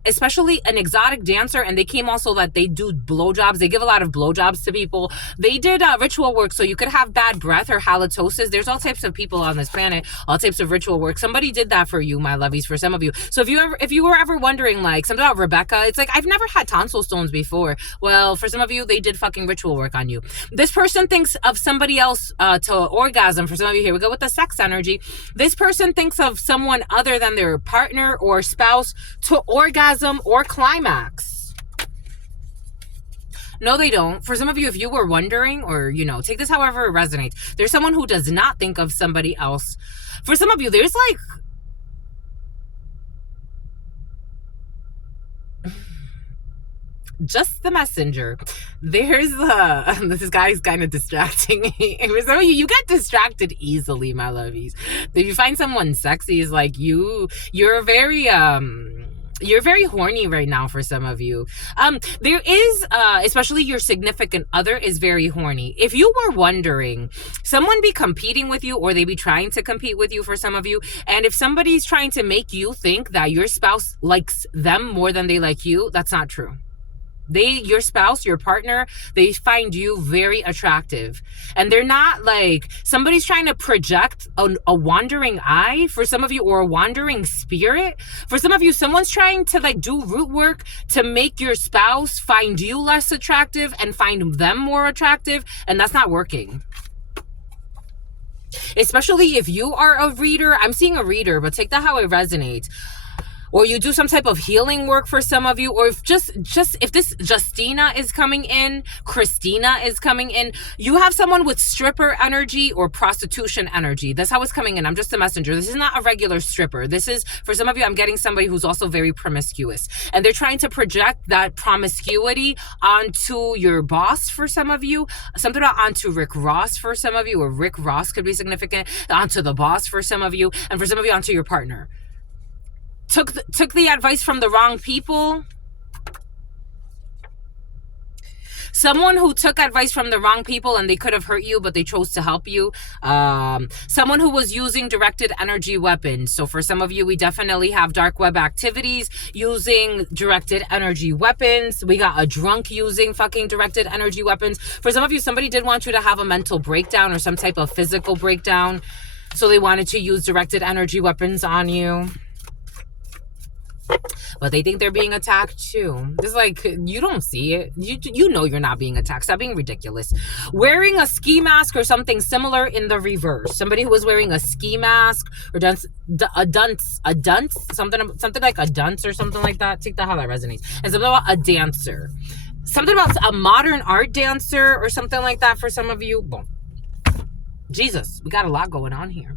especially an exotic dancer, and they came also that they do blowjobs. They give a lot of blowjobs to people. They did ritual work so you could have bad breath or halitosis. There's all types of people on this planet, all types of ritual work. Somebody did that for you, my lovies, for some of you. So if you were ever wondering, like, something about Rebecca, it's like, I've never had tonsil stones before. Well, for some of you, they did fucking ritual work on you. This person thinks of somebody else to orgasm. For some of you, here we go with the sex energy. This person thinks of someone other than their partner or spouse to orgasm or climax. No, they don't. For some of you, if you were wondering, or, take this however it resonates, there's someone who does not think of somebody else. For some of you, there's like, just the messenger. There's this guy's kind of distracting me. For some of you, you get distracted easily, my lovies. If you find someone sexy, is like you're very horny right now. For some of you, there is especially your significant other is very horny. If you were wondering, someone be competing with you, or they be trying to compete with you. For some of you, and if somebody's trying to make you think that your spouse likes them more than they like you, that's not true. Your spouse, your partner, they find you very attractive. And they're not like, somebody's trying to project a wandering eye for some of you, or a wandering spirit. For some of you, someone's trying to like do root work to make your spouse find you less attractive and find them more attractive. And that's not working. Especially if you are a reader. I'm seeing a reader, but take that how it resonates. Or you do some type of healing work for some of you, or if if this Justina is coming in, Christina is coming in, you have someone with stripper energy or prostitution energy. That's how it's coming in. I'm just a messenger. This is not a regular stripper. This is, for some of you, I'm getting somebody who's also very promiscuous, and they're trying to project that promiscuity onto your boss. For some of you, something about onto Rick Ross. For some of you, or Rick Ross could be significant, onto the boss. For some of you, and for some of you, onto your partner. Took the advice from the wrong people. Someone who took advice from the wrong people, and they could have hurt you, but they chose to help you. Someone who was using directed energy weapons. So for some of you, we definitely have dark web activities using directed energy weapons. We got a drunk using fucking directed energy weapons. For some of you, somebody did want you to have a mental breakdown or some type of physical breakdown. So they wanted to use directed energy weapons on you. But they think they're being attacked too. It's like, you don't see it. You know you're not being attacked. Stop being ridiculous. Wearing a ski mask or something similar in the reverse. Somebody who was wearing a ski mask or a dunce, something like a dunce or something like that. Take that how that resonates. And something about a dancer. Something about a modern art dancer or something like that for some of you. Boom. Jesus, we got a lot going on here.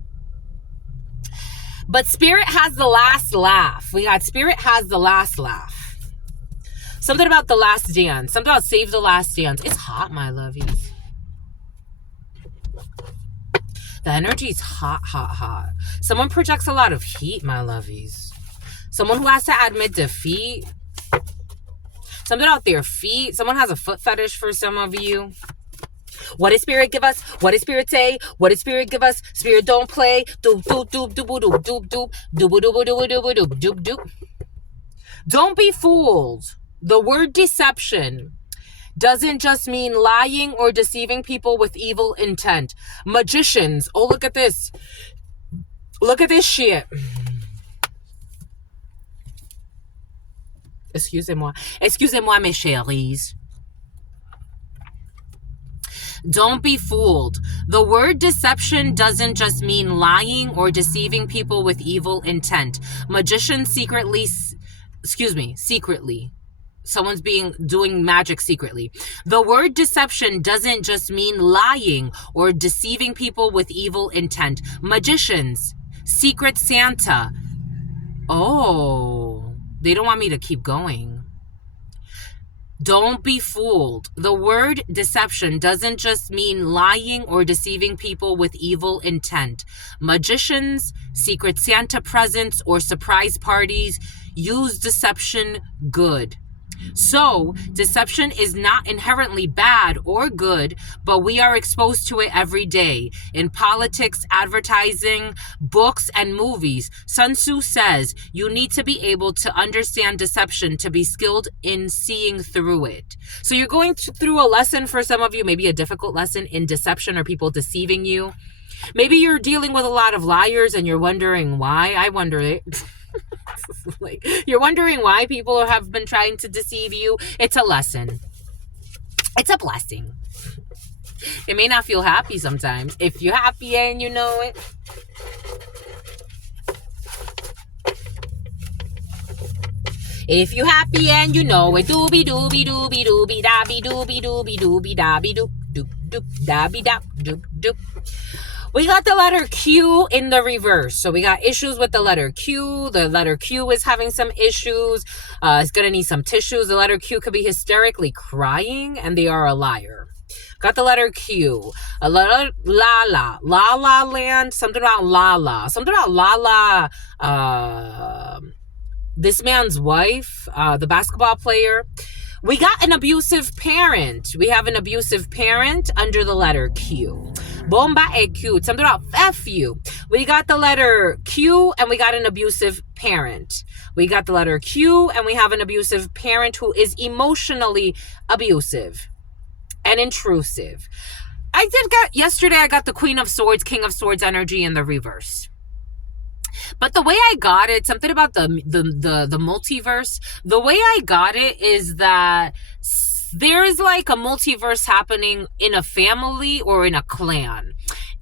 But Spirit has the last laugh. We got Spirit has the last laugh. Something about the last dance. Something about save the last dance. It's hot, my lovies. The energy's hot, hot, hot. Someone projects a lot of heat, my lovies. Someone who has to admit defeat. Something about their feet. Someone has a foot fetish for some of you. What did Spirit give us? What did Spirit say? What did Spirit give us? Spirit don't play. Doop doop doop doop doop doop doop doop doop doop doop doop doop doop. Don't be fooled. The word deception doesn't just mean lying or deceiving people with evil intent. Magicians. Oh, look at this. Look at this shit. Excusez-moi. Excusez-moi, mes chéris. Don't be fooled. The word deception doesn't just mean lying or deceiving people with evil intent. Magicians secretly. Someone's doing magic secretly. The word deception doesn't just mean lying or deceiving people with evil intent. Magicians, Secret Santa. Oh, they don't want me to keep going. Don't be fooled. The word deception doesn't just mean lying or deceiving people with evil intent. Magicians, Secret Santa presents, or surprise parties use deception good. So, deception is not inherently bad or good, but we are exposed to it every day. In politics, advertising, books, and movies, Sun Tzu says you need to be able to understand deception to be skilled in seeing through it. So you're going through a lesson for some of you, maybe a difficult lesson in deception or people deceiving you. Maybe you're dealing with a lot of liars and you're wondering why. I wonder it. Like, you're wondering why people have been trying to deceive you. It's a lesson. It's a blessing. It may not feel happy sometimes. If you're happy and you know it. If you happy and you know it, doobie doobie doobie doobie dabby doobie doobie doobie dabby doop doop doop dabby dap doop doop. We got the letter Q in the reverse. So we got issues with the letter Q. The letter Q is having some issues. It's going to need some tissues. The letter Q could be hysterically crying, and they are a liar. Got the letter Q. A letter La La Land. Something about La. Something about La. This man's wife, the basketball player. We got an abusive parent. We have an abusive parent under the letter Q. Bomba e Q. Something about F you. We got the letter Q and we got an abusive parent. We got the letter Q and we have an abusive parent who is emotionally abusive and intrusive. Yesterday I got the Queen of Swords, King of Swords energy in the reverse. But the way I got it, something about the multiverse, the way I got it is that there is like a multiverse happening in a family or in a clan.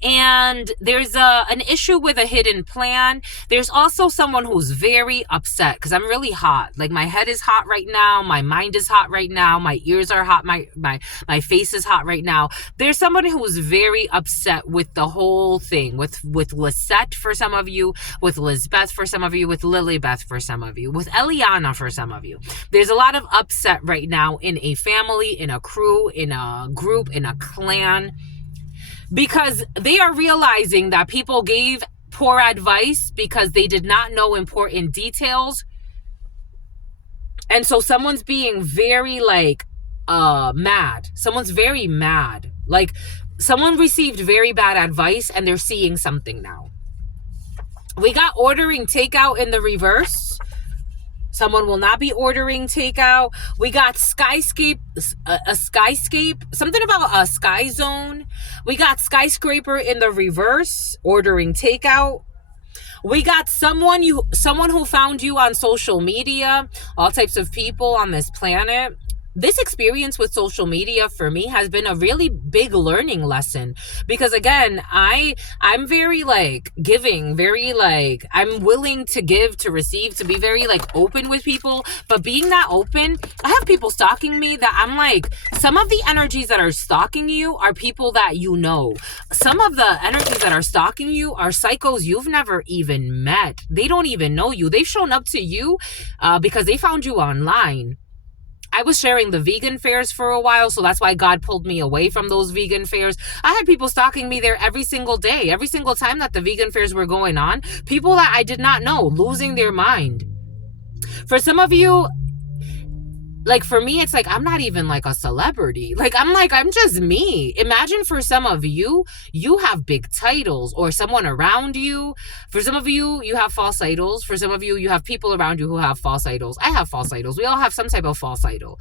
And there's an issue with a hidden plan. There's also someone who's very upset because I'm really hot. Like, my head is hot right now. My mind is hot right now. My ears are hot. My face is hot right now. There's somebody who's very upset with the whole thing. With Lisette for some of you. With Lizbeth for some of you. With Lilybeth for some of you. With Eliana for some of you. There's a lot of upset right now in a family, in a crew, in a group, in a clan. Because they are realizing that people gave poor advice because they did not know important details. And so someone's being very mad. Someone's very mad. Like, someone received very bad advice and they're seeing something now. We got ordering takeout in the reverse. Someone will not be ordering takeout. We got skyscape, a skyscape, something about a sky zone. We got skyscraper in the reverse, ordering takeout. We got someone who found you on social media, all types of people on this planet. This experience with social media for me has been a really big learning lesson because, again, I'm very giving, very I'm willing to give, to receive, to be very open with people. But being that open, I have people stalking me that I'm some of the energies that are stalking you are people that you know. Some of the energies that are stalking you are psychos you've never even met. They don't even know you. They've shown up to you because they found you online. I was sharing the vegan fairs for a while, so that's why God pulled me away from those vegan fairs. I had people stalking me there every single day, every single time that the vegan fairs were going on. People that I did not know, losing their mind. For some of you, like for me, it's like I'm not even like a celebrity. I'm just me. Imagine for some of you, you have big titles or someone around you. For some of you, you have false idols. For some of you, you have people around you who have false idols. I have false idols. We all have some type of false idol.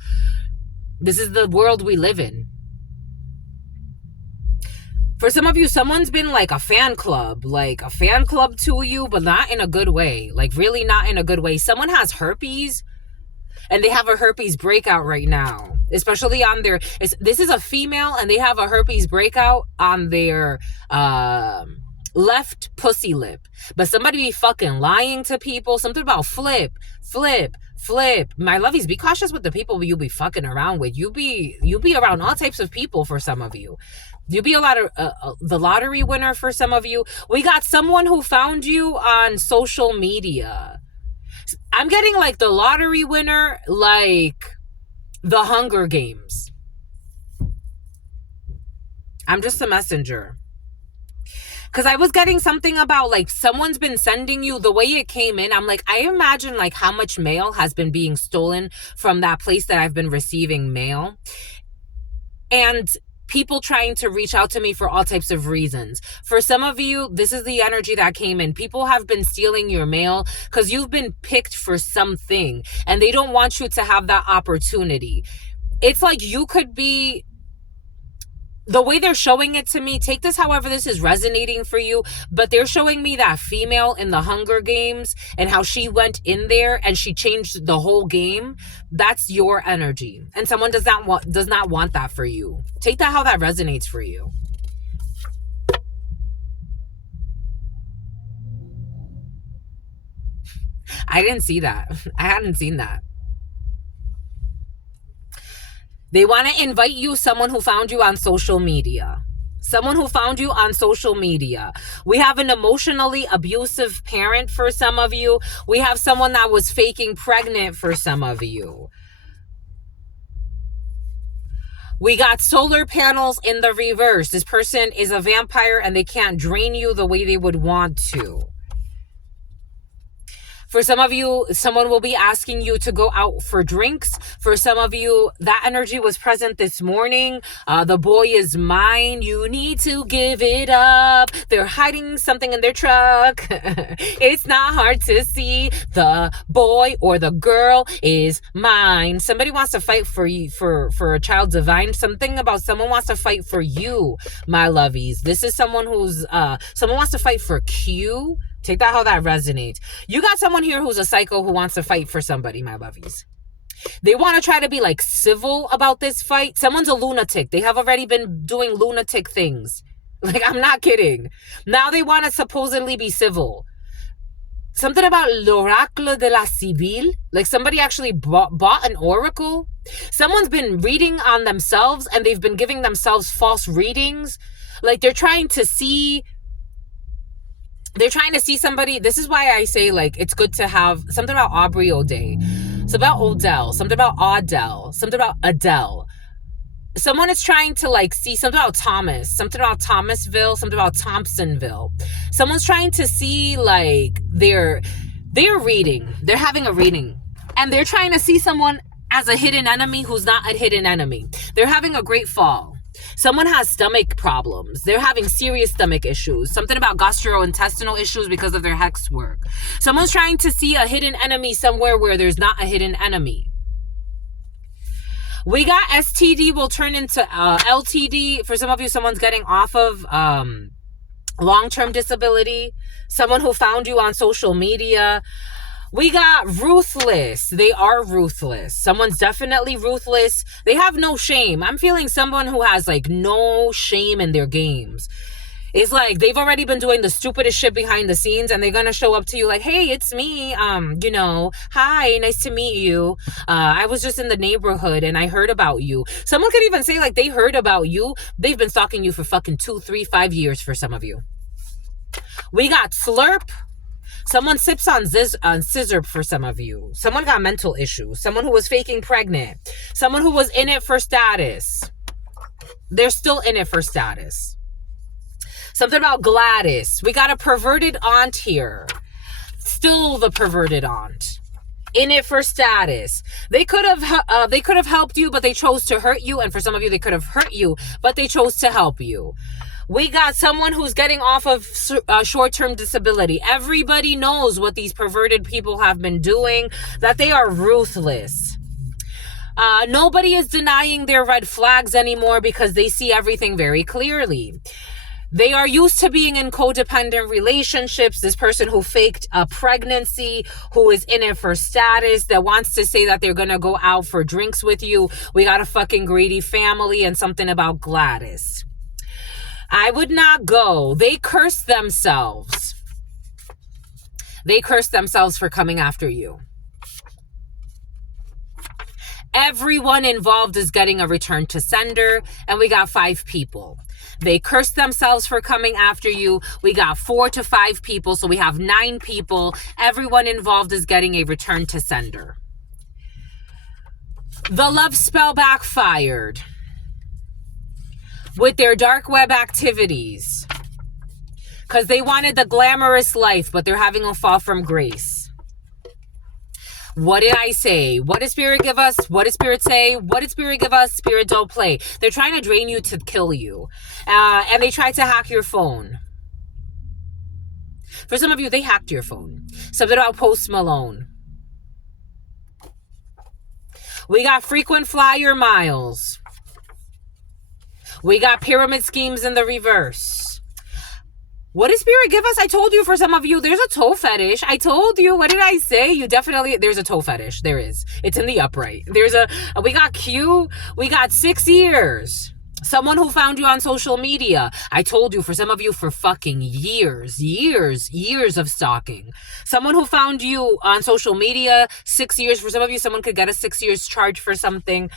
This is the world we live in. For some of you, someone's been like a fan club to you, but not in a good way. Like really not in a good way. Someone has herpes and they have a herpes breakout right now, especially on their, this is a female and they have a herpes breakout on their left pussy lip. But somebody be fucking lying to people. Something about flip. My lovies, be cautious with the people you be fucking around with. You be around all types of people for some of you. You'll be a lot of the lottery winner for some of you. We got someone who found you on social media. I'm getting like the lottery winner, like the Hunger Games. I'm just a messenger. Because I was getting something about like someone's been sending you the way it came in. I'm like, I imagine like how much mail has been being stolen from that place that I've been receiving mail. And people trying to reach out to me for all types of reasons. For some of you, this is the energy that came in. People have been stealing your mail because you've been picked for something and they don't want you to have that opportunity. It's like you could be, the way they're showing it to me, take this however this is resonating for you, but they're showing me that female in the Hunger Games and how she went in there and she changed the whole game. That's your energy. And someone does not want that for you. Take that how that resonates for you. I didn't see that. I hadn't seen that. They want to invite you, someone who found you on social media. Someone who found you on social media. We have an emotionally abusive parent for some of you. We have someone that was faking pregnant for some of you. We got solar panels in the reverse. This person is a vampire and they can't drain you the way they would want to. For some of you, someone will be asking you to go out for drinks. For some of you, that energy was present this morning. The boy is mine. You need to give it up. They're hiding something in their truck. It's not hard to see. The boy or the girl is mine. Somebody wants to fight for you, for a child divine. Something about someone wants to fight for you, my lovies. This is someone who's, someone wants to fight for Q. Take that how that resonates. You got someone here who's a psycho who wants to fight for somebody, my lovies. They want to try to be like civil about this fight. Someone's a lunatic. They have already been doing lunatic things. Like, I'm not kidding. Now they want to supposedly be civil. Something about l'oracle de la Sibylle. Like somebody actually bought an oracle. Someone's been reading on themselves and they've been giving themselves false readings. Like they're trying to see somebody. This is why I say, like, it's good to have something about Aubrey O'Day, something about Odell, something about Adele, something about Adele. Someone is trying to, like, see something about Thomas, something about Thomasville, something about Thompsonville. Someone's trying to see, like, they're reading. They're having a reading. And they're trying to see someone as a hidden enemy who's not a hidden enemy. They're having a great fall. Someone has stomach problems. They're having serious stomach issues. Something about gastrointestinal issues because of their hex work. Someone's trying to see a hidden enemy somewhere where there's not a hidden enemy. We got STD will turn into LTD. For some of you, someone's getting off of long-term disability. Someone who found you on social media. We got ruthless. They are ruthless. Someone's definitely ruthless. They have no shame. I'm feeling someone who has like no shame in their games. It's like they've already been doing the stupidest shit behind the scenes and they're going to show up to you like, hey, it's me. Hi, nice to meet you. I was just in the neighborhood and I heard about you. Someone could even say like they heard about you. They've been stalking you for fucking 2, 3, 5 years for some of you. We got slurp. Someone sips on scissor for some of you. Someone got mental issues. Someone who was faking pregnant. Someone who was in it for status. They're still in it for status. Something about Gladys. We got a perverted aunt here. Still the perverted aunt. in it for status. They could have helped you, but they chose to hurt you. And for some of you, they could have hurt you, but they chose to help you. We got someone who's getting off of short-term disability. Everybody knows what these perverted people have been doing, that they are ruthless. Nobody is denying their red flags anymore because they see everything very clearly. They are used to being in codependent relationships. This person who faked a pregnancy, who is in it for status, that wants to say that they're going to go out for drinks with you. We got a fucking greedy family and something about Gladys. I would not go. They curse themselves. They curse themselves for coming after you. Everyone involved is getting a return to sender, and we got 5 people. They cursed themselves for coming after you. We got 4 to 5 people, so we have 9 people. Everyone involved is getting a return to sender. The love spell backfired with their dark web activities because they wanted the glamorous life, but they're having a fall from grace. What did I say? What did Spirit give us? What did Spirit say? What did Spirit give us? Spirit, don't play. They're trying to drain you to kill you. And they tried to hack your phone. For some of you, they hacked your phone. Something about Post Malone. We got frequent flyer miles. We got pyramid schemes in the reverse. What did Spirit give us? I told you, for some of you, there's a toe fetish. I told you. What did I say? There's a toe fetish. There is. It's in the upright. We got Q. We got 6 years. Someone who found you on social media. I told you, for some of you, for fucking years of stalking. Someone who found you on social media, 6 years. For some of you, someone could get a 6 years charge for something.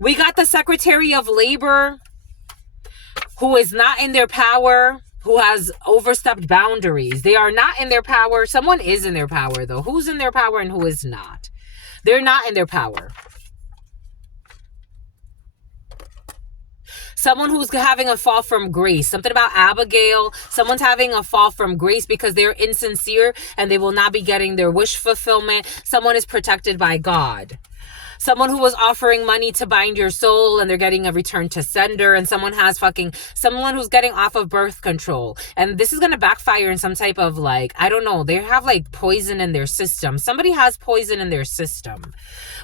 We got the Secretary of Labor, who is not in their power, who has overstepped boundaries. They are not in their power. Someone is in their power, though. Who's in their power and who is not? They're not in their power. Someone who's having a fall from grace. Something about Abigail. Someone's having a fall from grace because they're insincere and they will not be getting their wish fulfillment. Someone is protected by God. Someone who was offering money to bind your soul and they're getting a return to sender. And someone who's getting off of birth control. And this is going to backfire in some type of I don't know. They have poison in their system. Somebody has poison in their system.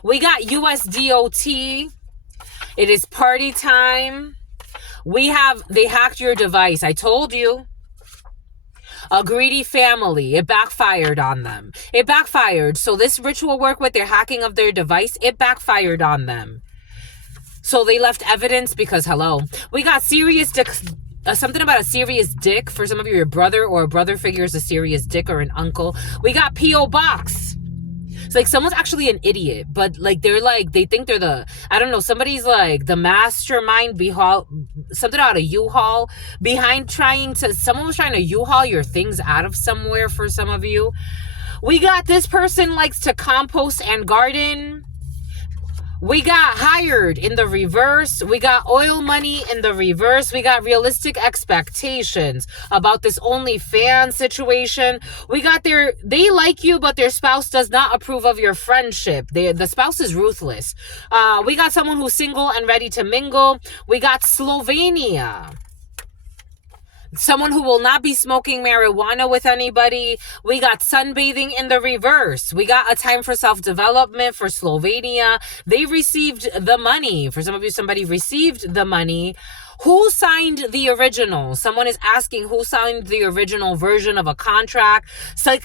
We got USDOT. It is party time. They hacked your device. I told you. A greedy family. It backfired on them. It backfired. So this ritual work with their hacking of their device, it backfired on them. So they left evidence because, hello, we got serious dick. Something about a serious dick. For some of you, your brother or a brother figure is a serious dick or an uncle. We got P.O. Box. It's someone's actually an idiot, but they think they're I don't know, somebody's the mastermind something out of U-Haul behind someone was trying to U-Haul your things out of somewhere for some of you. We got this person likes to compost and garden. We got hired in the reverse. We got oil money in the reverse. We got realistic expectations about this OnlyFans situation. We got they like you, but their spouse does not approve of your friendship. The spouse is ruthless. We got someone who's single and ready to mingle. We got Slovenia. Someone who will not be smoking marijuana with anybody. We got sunbathing in the reverse. We got a time for self-development for Slovenia. They received the money. For some of you, somebody received the money. Who signed the original? Someone is asking who signed the original version of a contract.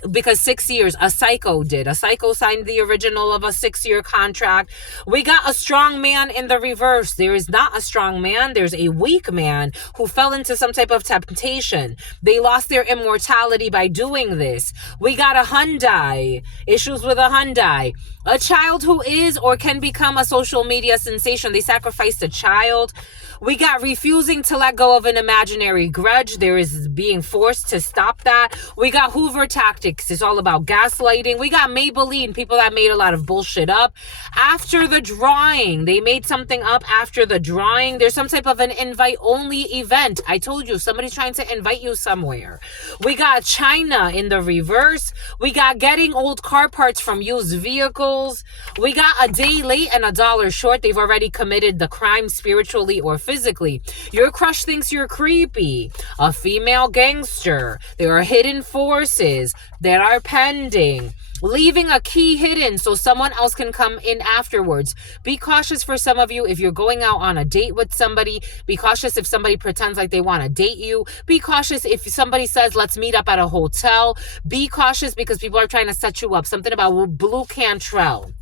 Because 6 years, a psycho did. A psycho signed the original of a 6-year contract. We got a strong man in the reverse. There is not a strong man. There's a weak man who fell into some type of temptation. They lost their immortality by doing this. We got a Hyundai. Issues with a Hyundai. A child who is or can become a social media sensation. They sacrificed a child. We got refusing to let go of an imaginary grudge. There is being forced to stop that. We got Hoover tactics. It's all about gaslighting. We got Maybelline, people that made a lot of bullshit up. After the drawing, they made something up after the drawing. There's some type of an invite-only event. I told you, somebody's trying to invite you somewhere. We got China in the reverse. We got getting old car parts from used vehicles. We got a day late and a dollar short. They've already committed the crime spiritually or physically. Your crush thinks you're creepy. A female gangster. There are hidden forces that are pending. Leaving a key hidden so someone else can come in afterwards. Be cautious for some of you if you're going out on a date with somebody. Be cautious if somebody pretends like they want to date you. Be cautious if somebody says, let's meet up at a hotel. Be cautious because people are trying to set you up. Something about Blue Cantrell.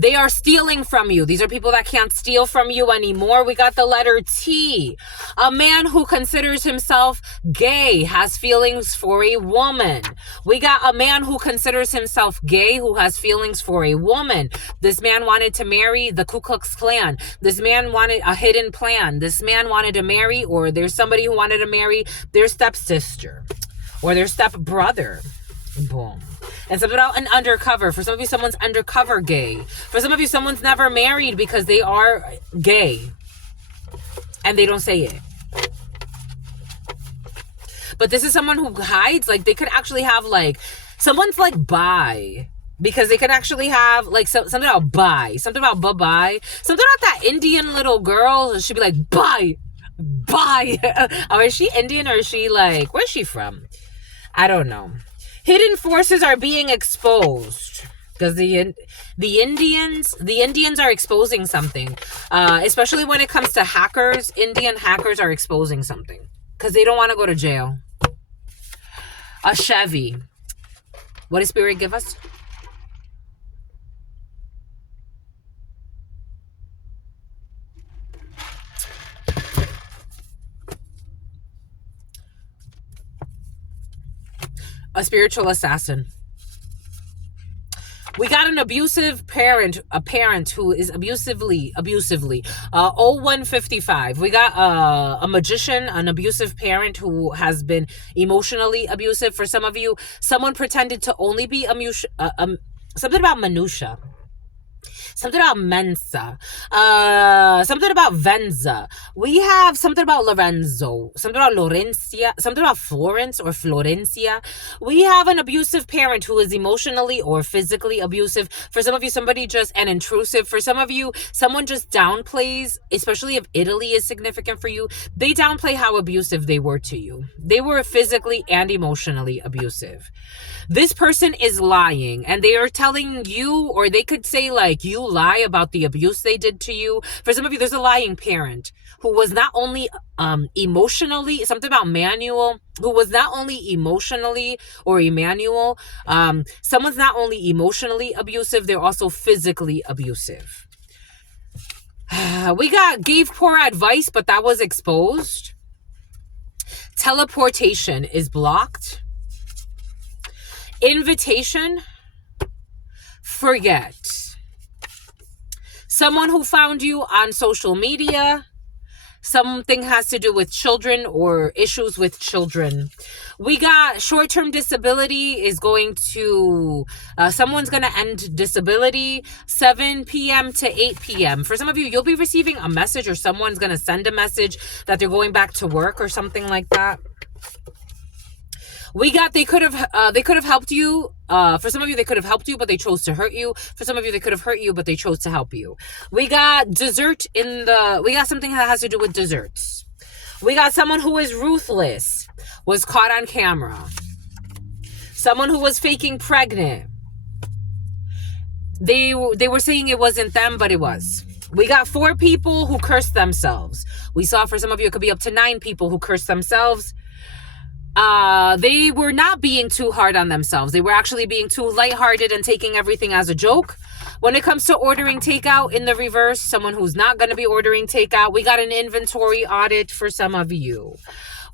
They are stealing from you. These are people that can't steal from you anymore. We got the letter T. A man who considers himself gay has feelings for a woman. We got a man who considers himself gay who has feelings for a woman. This man wanted to marry the Ku Klux Klan. This man wanted a hidden plan. This man wanted to marry, or there's somebody who wanted to marry their stepsister or their stepbrother. Boom. And something about an undercover. For some of you, someone's undercover gay. For some of you, someone's never married because they are gay. And they don't say it. But this is someone who hides. Like, they could actually have, like, someone's, like, bi. Because they could actually have, like, something about bi. Something about bye-bye. Something about that Indian little girl. She'd be like, bye. Bye. Or is she Indian or is she, like, where's she from? I don't know. Hidden forces are being exposed because the Indians are exposing something, especially when it comes to hackers. Indian hackers are exposing something because they don't want to go to jail. A Chevy. What does Spirit give us? A spiritual assassin. We got an abusive parent, a parent who is abusively, 0155. We got a magician, an abusive parent who has been emotionally abusive. For some of you, someone pretended to only be something about minutia. Something about Mensa. Something about Venza. We have something about Lorenzo. Something about Lorencia. Something about Florence or Florencia. We have an abusive parent who is emotionally or physically abusive. For some of you, somebody just an intrusive. For some of you, someone just downplays, especially if Italy is significant for you. They downplay how abusive they were to you. They were physically and emotionally abusive. This person is lying and they are telling you, or they could say like, you lie about the abuse they did to you. For some of you, there's a lying parent who was not only emotionally, something about Manuel, who was not only emotionally or Emmanuel, someone's not only emotionally abusive, they're also physically abusive. We gave poor advice, but that was exposed. Teleportation is blocked. Invitation, forget. Someone who found you on social media, something has to do with children or issues with children. We got short-term disability is going to, someone's going to end disability 7 p.m. to 8 p.m. For some of you, you'll be receiving a message or someone's going to send a message that they're going back to work or something like that. We got, they could have helped you. For some of you, they could have helped you, but they chose to hurt you. For some of you, they could have hurt you, but they chose to help you. We got dessert we got something that has to do with desserts. We got someone who is ruthless, was caught on camera. Someone who was faking pregnant. They were saying it wasn't them, but it was. We got 4 people who cursed themselves. We saw for some of you, it could be up to 9 people who cursed themselves. They were not being too hard on themselves. They were actually being too lighthearted and taking everything as a joke. When it comes to ordering takeout in the reverse, someone who's not going to be ordering takeout, we got an inventory audit for some of you.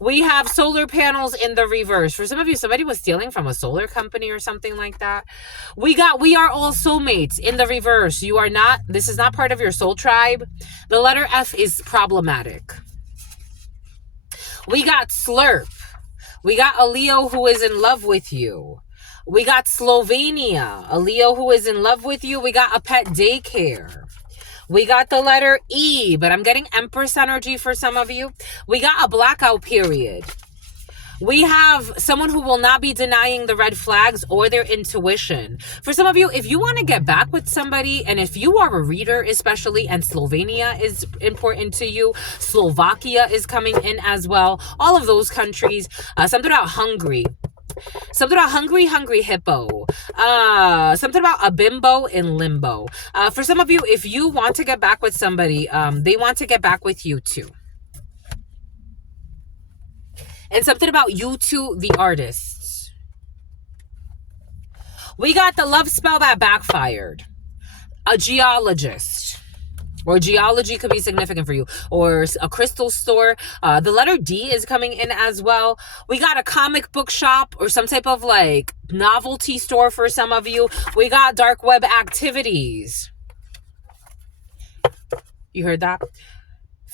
We have solar panels in the reverse. For some of you, somebody was stealing from a solar company or something like that. We are all soulmates in the reverse. You are not, this is not part of your soul tribe. The letter F is problematic. We got slurp. We got a Leo who is in love with you. We got Slovenia, a Leo who is in love with you. We got a pet daycare. We got the letter E, but I'm getting Empress energy for some of you. We got a blackout period. We have someone who will not be denying the red flags or their intuition. For some of you, if you want to get back with somebody, and if you are a reader especially, and Slovenia is important to you, Slovakia is coming in as well, all of those countries, something about Hungary. Something about hungry hippo. Something about a bimbo in limbo. For some of you, if you want to get back with somebody, they want to get back with you too. And something about you two, the artists. We got the love spell that backfired. A geologist. Or geology could be significant for you. Or a crystal store. The letter D is coming in as well. We got a comic book shop or some type of like novelty store for some of you. We got dark web activities. You heard that?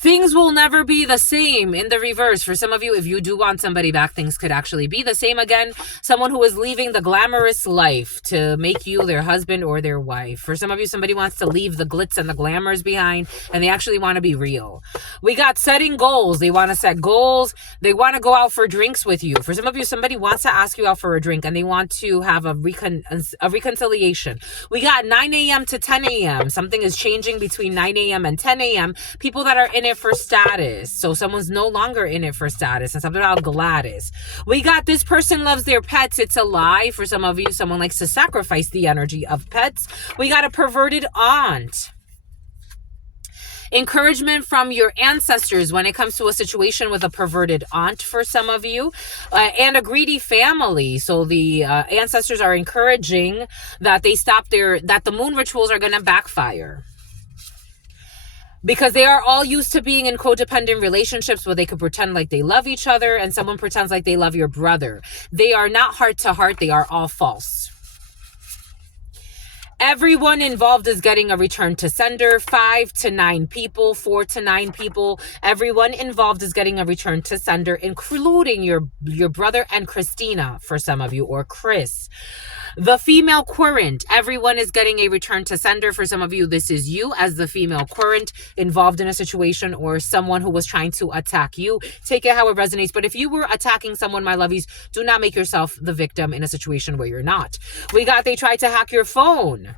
Things will never be the same in the reverse. For some of you, if you do want somebody back, things could actually be the same again. Someone who is leaving the glamorous life to make you their husband or their wife. For some of you, somebody wants to leave the glitz and the glamours behind, and they actually want to be real. We got setting goals. They want to set goals. They want to go out for drinks with you. For some of you, somebody wants to ask you out for a drink, and they want to have a reconciliation. We got 9 a.m. to 10 a.m. Something is changing between 9 a.m. and 10 a.m. People that are in it for status. So someone's no longer in it for status. And something about Gladys. We got this person loves their pets. It's a lie. For some of you, someone likes to sacrifice the energy of pets. We got a perverted aunt. Encouragement from your ancestors when it comes to a situation with a perverted aunt for some of you, and a greedy family. So the ancestors are encouraging that they stop that the moon rituals are going to backfire. Because they are all used to being in codependent relationships where they could pretend like they love each other and someone pretends like they love your brother. They are not heart to heart. They are all false. Everyone involved is getting a return to sender. 5 to 9 people, 4 to 9 people. Everyone involved is getting a return to sender, including your brother and Christina for some of you, or Chris. The female querent, everyone is getting a return to sender. For some of you, this is you as the female querent involved in a situation or someone who was trying to attack you. Take it how it resonates. But if you were attacking someone, my lovies, do not make yourself the victim in a situation where you're not. We got they tried to hack your phone.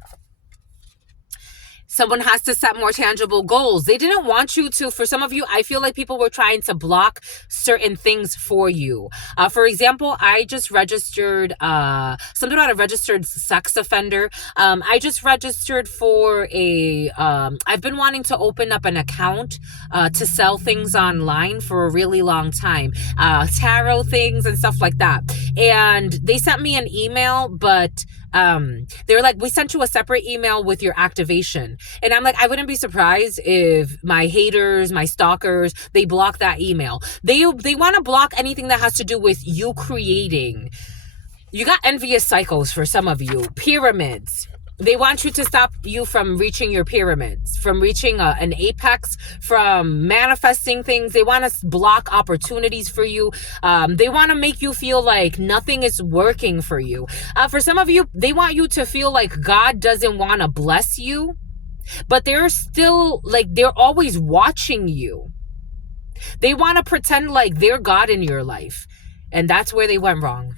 Someone has to set more tangible goals. They didn't want you to. For some of you, I feel like people were trying to block certain things for you. For example, I just registered something about a registered sex offender. I just registered for I've been wanting to open up an account to sell things online for a really long time. Tarot things and stuff like that. And they sent me an email, but they were like, we sent you a separate email with your activation. And I'm like, I wouldn't be surprised if my haters, my stalkers, they block that email. They want to block anything that has to do with you creating. You got envious cycles for some of you. Pyramids. They want you to stop you from reaching your pyramids, from reaching an apex, from manifesting things. They want to block opportunities for you. They want to make you feel like nothing is working for you. For some of you, they want you to feel like God doesn't want to bless you, but they're still like, they're always watching you. They want to pretend like they're God in your life. And that's where they went wrong.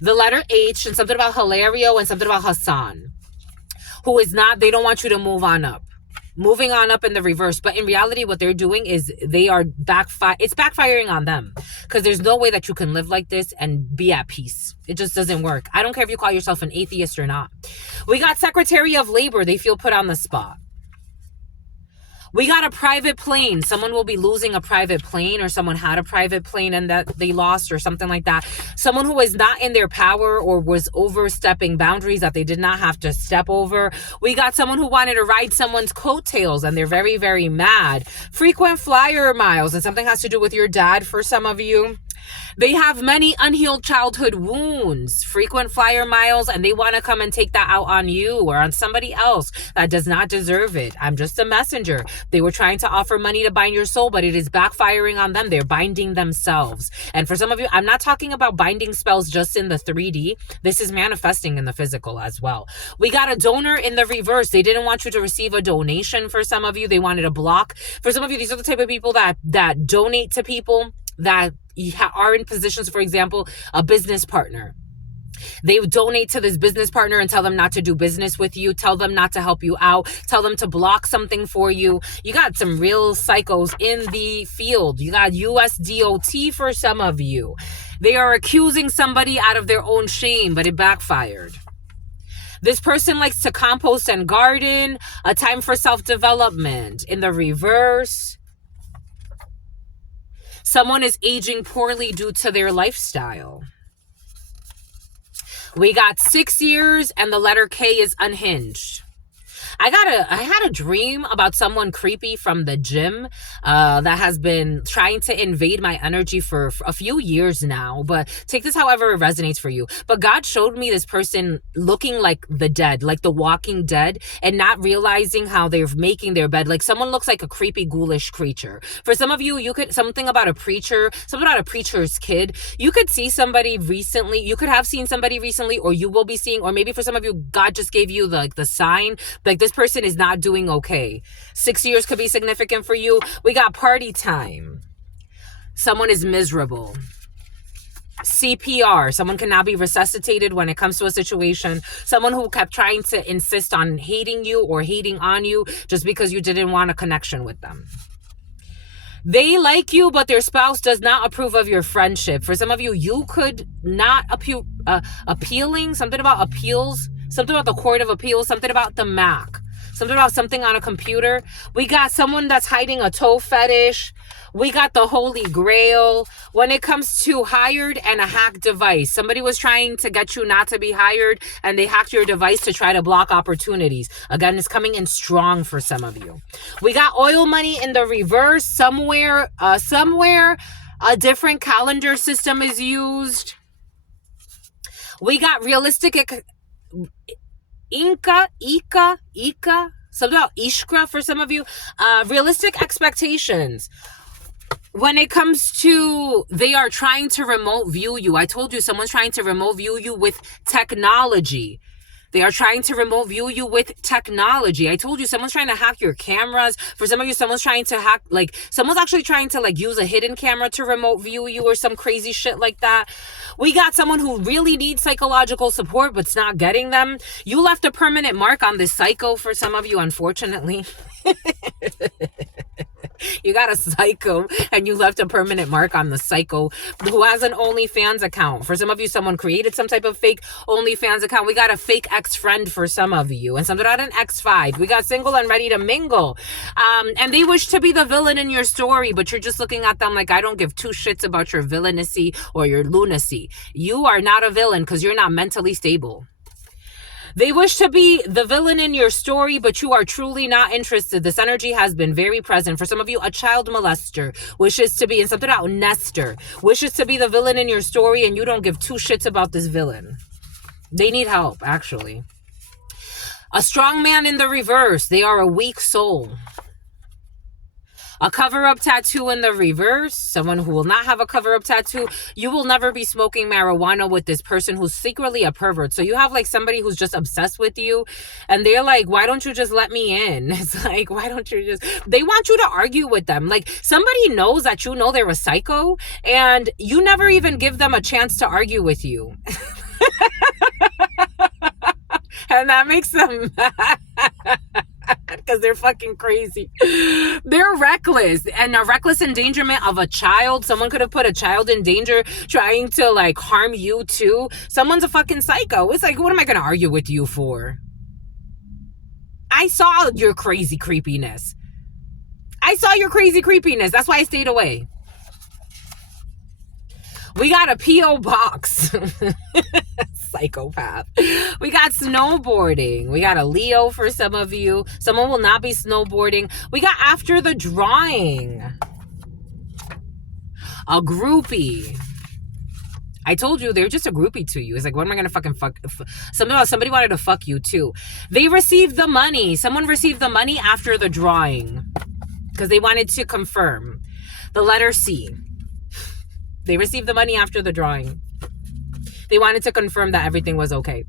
The letter H and something about Hilario and something about Hassan, who is not, they don't want you to move on up. Moving on up in the reverse. But in reality, what they're doing is they are it's backfiring on them. Because there's no way that you can live like this and be at peace. It just doesn't work. I don't care if you call yourself an atheist or not. We got Secretary of Labor. They feel put on the spot. We got a private plane. Someone will be losing a private plane, or someone had a private plane and that they lost or something like that. Someone who is not in their power or was overstepping boundaries that they did not have to step over. We got someone who wanted to ride someone's coattails and they're very, very mad. Frequent flyer miles, and something has to do with your dad for some of you. They have many unhealed childhood wounds, frequent flyer miles, and they want to come and take that out on you or on somebody else that does not deserve it. I'm just a messenger. They were trying to offer money to bind your soul, but it is backfiring on them. They're binding themselves. And for some of you, I'm not talking about binding spells just in the 3D. This is manifesting in the physical as well. We got a donor in the reverse. They didn't want you to receive a donation for some of you. They wanted a block. For some of you, these are the type of people that donate to people that are in positions, for example, a business partner. They donate to this business partner and tell them not to do business with you, tell them not to help you out, tell them to block something for you. You got some real psychos in the field. You got USDOT for some of you. They are accusing somebody out of their own shame, but it backfired. This person likes to compost and garden, a time for self-development. In the reverse, someone is aging poorly due to their lifestyle. We got 6 years and the letter K is unhinged. I had a dream about someone creepy from the gym that has been trying to invade my energy for a few years now, but take this however it resonates for you. But God showed me this person looking like the dead, like the walking dead, and not realizing how they're making their bed. Like someone looks like a creepy, ghoulish creature. For some of you, you could, something about a preacher, something about a preacher's kid. You could see somebody recently, you could have seen somebody recently, or you will be seeing, or maybe for some of you, God just gave you the sign, like this person is not doing okay. 6 years could be significant for you. We got party time. Someone is miserable. CPR. Someone cannot be resuscitated when it comes to a situation. Someone who kept trying to insist on hating you or hating on you just because you didn't want a connection with them. They like you, but their spouse does not approve of your friendship. For some of you, you could not appealing, something about appeals, something about the Court of Appeals, something about the Mac, something about something on a computer. We got someone that's hiding a toe fetish. We got the Holy Grail. When it comes to hired and a hacked device, somebody was trying to get you not to be hired and they hacked your device to try to block opportunities. Again, it's coming in strong for some of you. We got oil money in the reverse. Somewhere a different calendar system is used. We got realistic Ika, something about Ishkra for some of you. Realistic expectations. When it comes to, they are trying to remote view you. I told you someone's trying to remote view you with technology. They are trying to remote view you with technology. I told you someone's trying to hack your cameras. For some of you, someone's trying to hack, like, someone's actually trying to, like, use a hidden camera to remote view you or some crazy shit like that. We got someone who really needs psychological support but's not getting them. You left a permanent mark on this psycho for some of you, unfortunately. You got a psycho and you left a permanent mark on the psycho who has an OnlyFans account. For some of you, someone created some type of fake OnlyFans account. We got a fake ex-friend for some of you, and something about an X5. We got single and ready to mingle. And they wish to be the villain in your story, but you're just looking at them like, I don't give two shits about your villainacy or your lunacy. You are not a villain because you're not mentally stable. They wish to be the villain in your story, but you are truly not interested. This energy has been very present. For some of you, a child molester wishes to be, and something about Nestor, wishes to be the villain in your story, and you don't give two shits about this villain. They need help, actually. A strong man in the reverse. They are a weak soul. A cover-up tattoo in the reverse. Someone who will not have a cover-up tattoo. You will never be smoking marijuana with this person who's secretly a pervert. So you have like somebody who's just obsessed with you and they're like, why don't you just let me in? It's like, why don't you just... They want you to argue with them. Like somebody knows that you know they're a psycho and you never even give them a chance to argue with you. And that makes them mad. Because they're fucking crazy. They're reckless. And a reckless endangerment of a child. Someone could have put a child in danger trying to like harm you too. Someone's a fucking psycho. It's like, what am I going to argue with you for? I saw your crazy creepiness. I saw your crazy creepiness. That's why I stayed away. We got a P.O. box. Psychopath. We got snowboarding. We got a Leo for some of you. Someone will not be snowboarding. We got after the drawing. A groupie. I told you they're just a groupie to you. It's like, what am I gonna fucking fuck? Somebody wanted to fuck you too. They received the money. Someone received the money after the drawing because they wanted to confirm. The letter C. They received the money after the drawing. They wanted to confirm that everything was okay.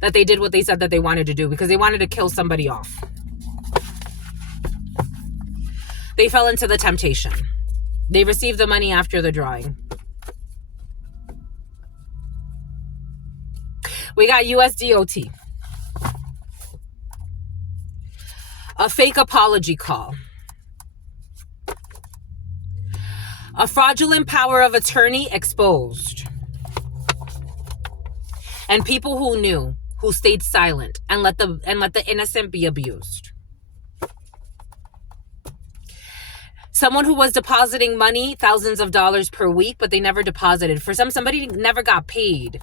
That they did what they said that they wanted to do because they wanted to kill somebody off. They fell into the temptation. They received the money after the drawing. We got USDOT. A fake apology call. A fraudulent power of attorney exposed. And people who knew, who stayed silent and let the innocent be abused. Someone who was depositing money, thousands of dollars per week, but they never deposited. For somebody never got paid.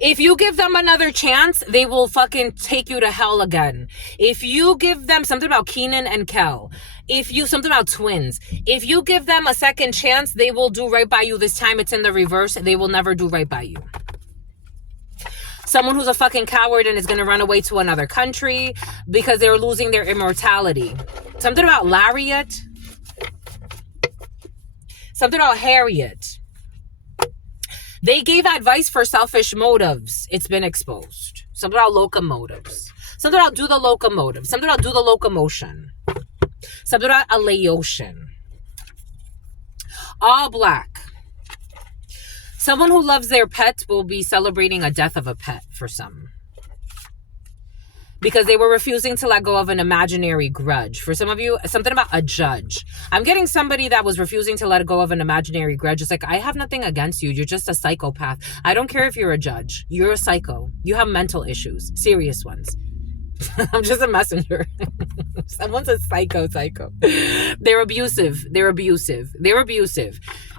If you give them another chance, they will fucking take you to hell again. If you give them something about Keenan and Kel, something about twins, if you give them a second chance, they will do right by you. This time it's in the reverse. They will never do right by you. Someone who's a fucking coward and is going to run away to another country because they're losing their immortality. Something about Lariat. Something about Harriet. They gave advice for selfish motives. It's been exposed. Something about locomotives. Something about do the locomotive. Something about do the locomotion. Something about a Laotian. All black. Someone who loves their pet will be celebrating a death of a pet for some. Because they were refusing to let go of an imaginary grudge. For some of you, something about a judge. I'm getting somebody that was refusing to let go of an imaginary grudge. It's like, I have nothing against you. You're just a psychopath. I don't care if you're a judge. You're a psycho. You have mental issues. Serious ones. I'm just a messenger. Someone's a psycho. They're abusive.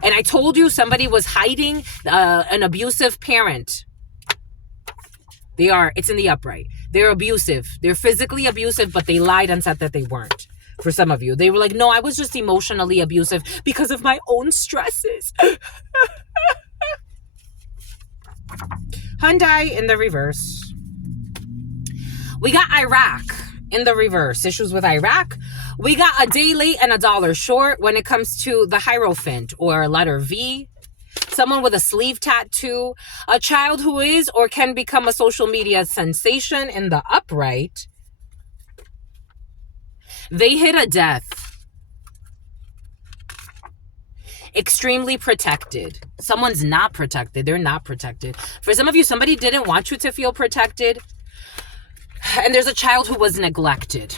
And I told you somebody was hiding an abusive parent. They are. It's in the upright. They're abusive. They're physically abusive, but they lied and said that they weren't. For some of you, they were like, no, I was just emotionally abusive because of my own stresses. Hyundai in the reverse. We got Iraq in the reverse. Issues with Iraq. We got a day late and a dollar short when it comes to the Hierophant or letter V. Someone with a sleeve tattoo, a child who is or can become a social media sensation in the upright. They hit a death. Extremely protected. Someone's not protected. They're not protected. For some of you, somebody didn't want you to feel protected. And there's a child who was neglected.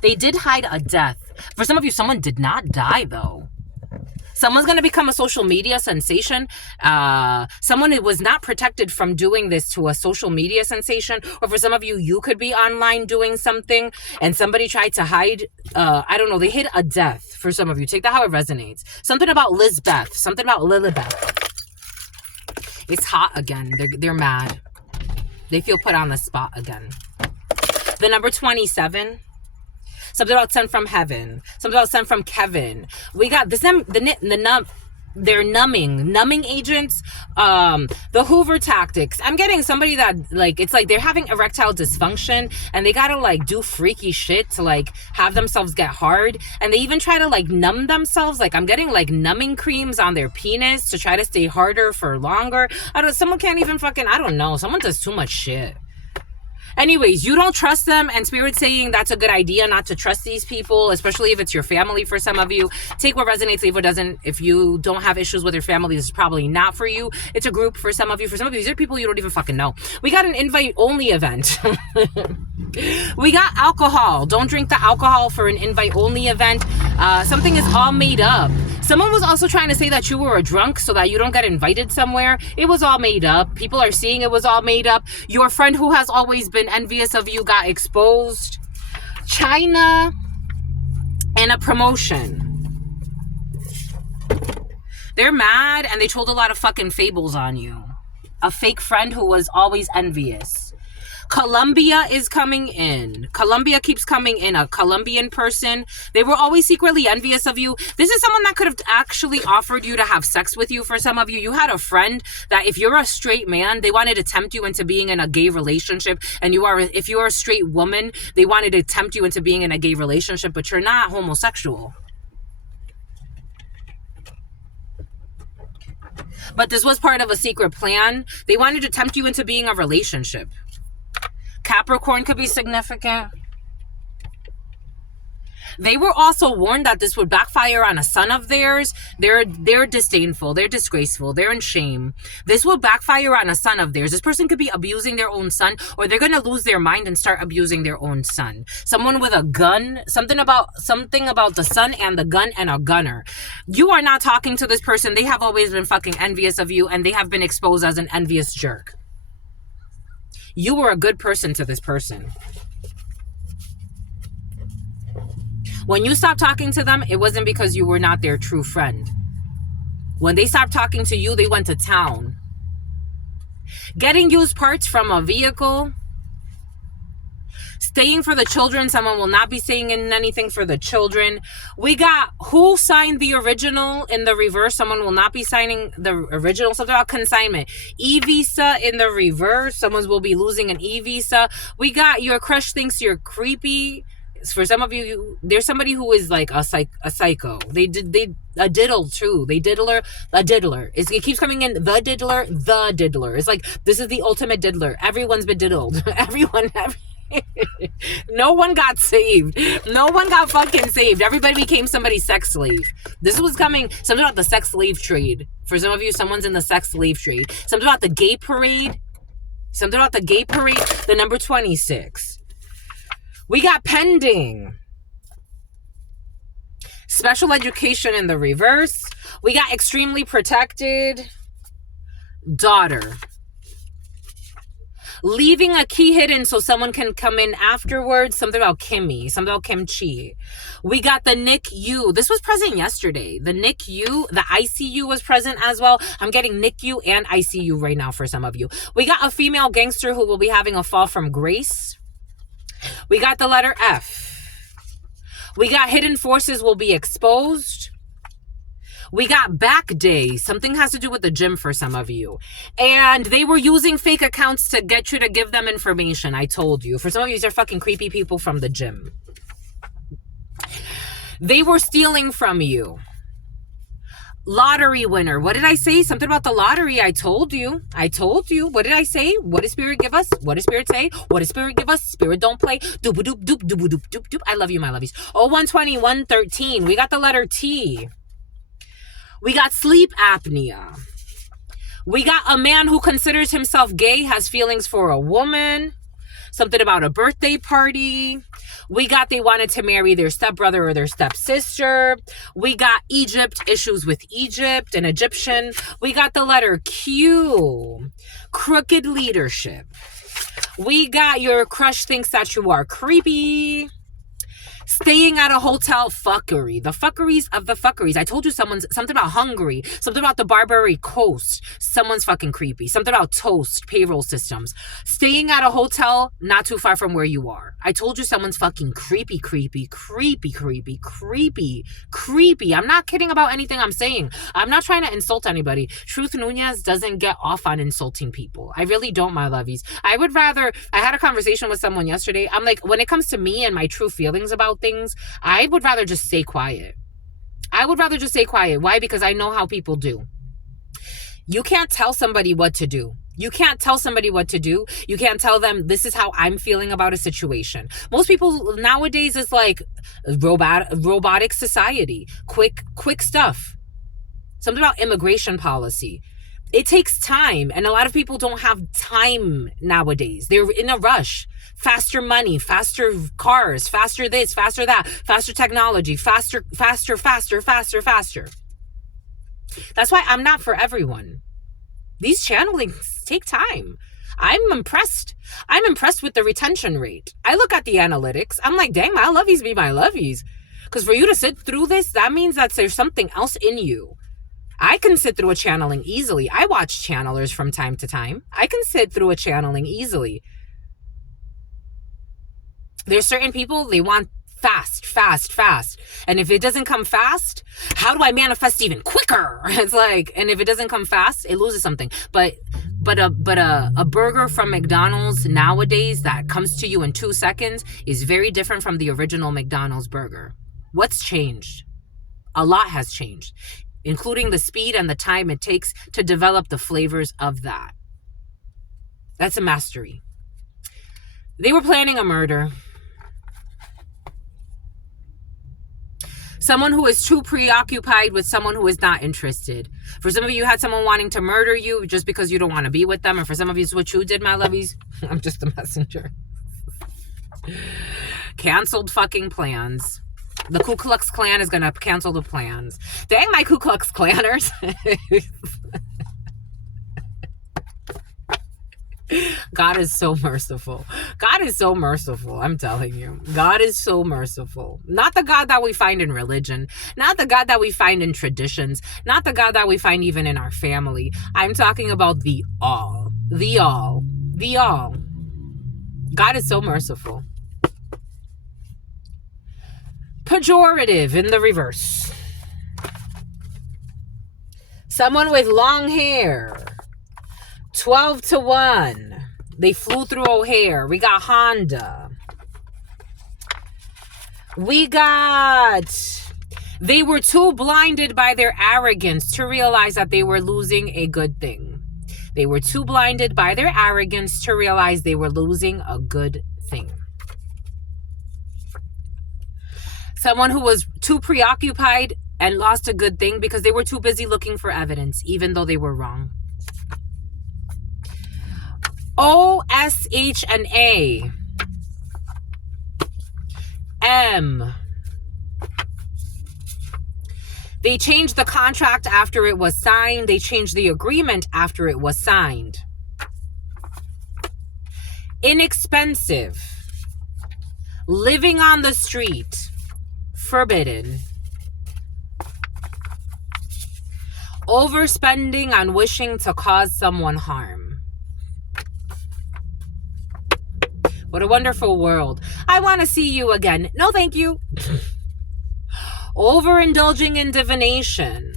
They did hide a death. For some of you, someone did not die though. Someone's going to become a social media sensation. Someone who was not protected from doing this to a social media sensation. Or for some of you, you could be online doing something and somebody tried to hide. I don't know. They hid a death for some of you. Take that how it resonates. Something about Lizbeth. Something about Lilibeth. It's hot again. They're mad. They feel put on the spot again. The number 27. Something about sent from heaven. Something about sent from Kevin. We got this. They're numbing agents. The Hoover tactics. I'm getting somebody that like it's like they're having erectile dysfunction and they gotta like do freaky shit to like have themselves get hard. And they even try to like numb themselves. Like I'm getting like numbing creams on their penis to try to stay harder for longer. Someone can't even fucking. I don't know. Someone does too much shit. Anyways, you don't trust them, and Spirit's saying that's a good idea not to trust these people, especially if it's your family for some of you. Take what resonates, leave what doesn't. If you don't have issues with your family, this is probably not for you. It's a group for some of you. For some of you, these are people you don't even fucking know. We got an invite-only event. We got alcohol. Don't drink the alcohol for an invite-only event. Something is all made up. Someone was also trying to say that you were a drunk so that you don't get invited somewhere. It was all made up. People are seeing it was all made up. Your friend who has always been envious of you got exposed. China and a promotion. They're mad and they told a lot of fucking fables on you. A fake friend who was always envious. Colombia is coming in. Colombia keeps coming in. A Colombian person. They were always secretly envious of you. This is someone that could have actually offered you to have sex with you. For some of you, you had a friend that if you're a straight man, they wanted to tempt you into being in a gay relationship. And if you're a straight woman, they wanted to tempt you into being in a gay relationship, but you're not homosexual. But this was part of a secret plan. They wanted to tempt you into being a relationship. Capricorn could be significant. They were also warned that this would backfire on a son of theirs. They're disdainful. They're disgraceful. They're in shame. This will backfire on a son of theirs. This person could be abusing their own son, or they're going to lose their mind and start abusing their own son. Someone with a gun, something about the son and the gun and a gunner. You are not talking to this person. They have always been fucking envious of you, and they have been exposed as an envious jerk. You were a good person to this person. When you stopped talking to them, it wasn't because you were not their true friend. When they stopped talking to you, they went to town. Getting used parts from a vehicle. Staying for the children. Someone will not be staying in anything for the children. We got who signed the original in the reverse. Someone will not be signing the original. Something about consignment. E-visa in the reverse. Someone will be losing an e-visa. We got your crush thinks you're creepy. For some of you, there's somebody who is like a psycho. They a diddle too. They diddler, a diddler. It keeps coming in, the diddler, the diddler. It's like, this is the ultimate diddler. Everyone's been diddled. No one got saved. No one got fucking saved. Everybody became somebody's sex slave. This was coming, something about the sex slave trade. For some of you, someone's in the sex slave trade. Something about the gay parade. Something about the gay parade. The number 26. We got pending. Special education in the reverse. We got extremely protected. Daughter. Leaving a key hidden so someone can come in afterwards. Something about Kimmy. Something about kimchi. We got the NICU. This was present yesterday. The NICU, the ICU was present as well. I'm getting NICU and ICU right now for some of you. We got a female gangster who will be having a fall from grace. We got the letter F. We got hidden forces will be exposed. We got back day. Something has to do with the gym for some of you. And they were using fake accounts to get you to give them information. I told you. For some of you, these are fucking creepy people from the gym. They were stealing from you. Lottery winner. What did I say? Something about the lottery. I told you. What did I say? What does Spirit give us? What does Spirit say? What does Spirit give us? Spirit don't play. Doop doop doop doop doop doop doop. I love you, my lovies. 0120 113. We got the letter T. We got sleep apnea. We got a man who considers himself gay, has feelings for a woman. Something about a birthday party. We got they wanted to marry their stepbrother or their stepsister. We got Egypt, issues with Egypt, an Egyptian. We got the letter Q, crooked leadership. We got your crush thinks that you are creepy. Staying at a hotel, fuckery. The fuckeries of the fuckeries. I told you something about Hungary. Something about the Barbary Coast. Someone's fucking creepy. Something about toast, payroll systems. Staying at a hotel not too far from where you are. I told you someone's fucking creepy. I'm not kidding about anything I'm saying. I'm not trying to insult anybody. Truth Nunez doesn't get off on insulting people. I really don't, my lovies. I had a conversation with someone yesterday. I'm like, when it comes to me and my true feelings about things, I would rather just stay quiet. Why? Because I know how people do. You can't tell somebody what to do. You can't tell them this is how I'm feeling about a situation. Most people nowadays is like robotic society. Quick stuff. Something about immigration policy. It takes time, and a lot of people don't have time nowadays. They're in a rush. Faster money, faster cars, faster this, faster that, faster technology, faster. That's why I'm not for everyone. These channelings take time. I'm impressed. I'm impressed with the retention rate. I look at the analytics. I'm like, dang, my lovies be my lovies. Because for you to sit through this, that means that there's something else in you. I can sit through a channeling easily. I watch channelers from time to time. I can sit through a channeling easily. There's certain people, they want fast, fast, fast. And if it doesn't come fast, how do I manifest even quicker? It's like, and if it doesn't come fast, it loses something. But a burger from McDonald's nowadays that comes to you in 2 seconds is very different from the original McDonald's burger. What's changed? A lot has changed, including the speed and the time it takes to develop the flavors of that. That's a mastery. They were planning a murder. Someone who is too preoccupied with someone who is not interested. For some of you, had someone wanting to murder you just because you don't want to be with them. And for some of you, it's what you did, my lovies. I'm just a messenger. Canceled fucking plans. The Ku Klux Klan is going to cancel the plans. Dang, my Ku Klux Klanners. God is so merciful. God is so merciful. I'm telling you. God is so merciful. Not the God that we find in religion. Not the God that we find in traditions. Not the God that we find even in our family. I'm talking about the all. The all. The all. God is so merciful. Pejorative in the reverse. Someone with long hair. 12-1. They flew through O'Hare. We got Honda. We got... They were too blinded by their arrogance to realize that they were losing a good thing. They were too blinded by their arrogance to realize they were losing a good thing. Someone who was too preoccupied and lost a good thing because they were too busy looking for evidence, even though they were wrong. O, S, H, and A. M. They changed the contract after it was signed. They changed the agreement after it was signed. Inexpensive. Living on the street. Forbidden. Overspending on wishing to cause someone harm. What a wonderful world. I want to see you again. No, thank you. Overindulging in divination.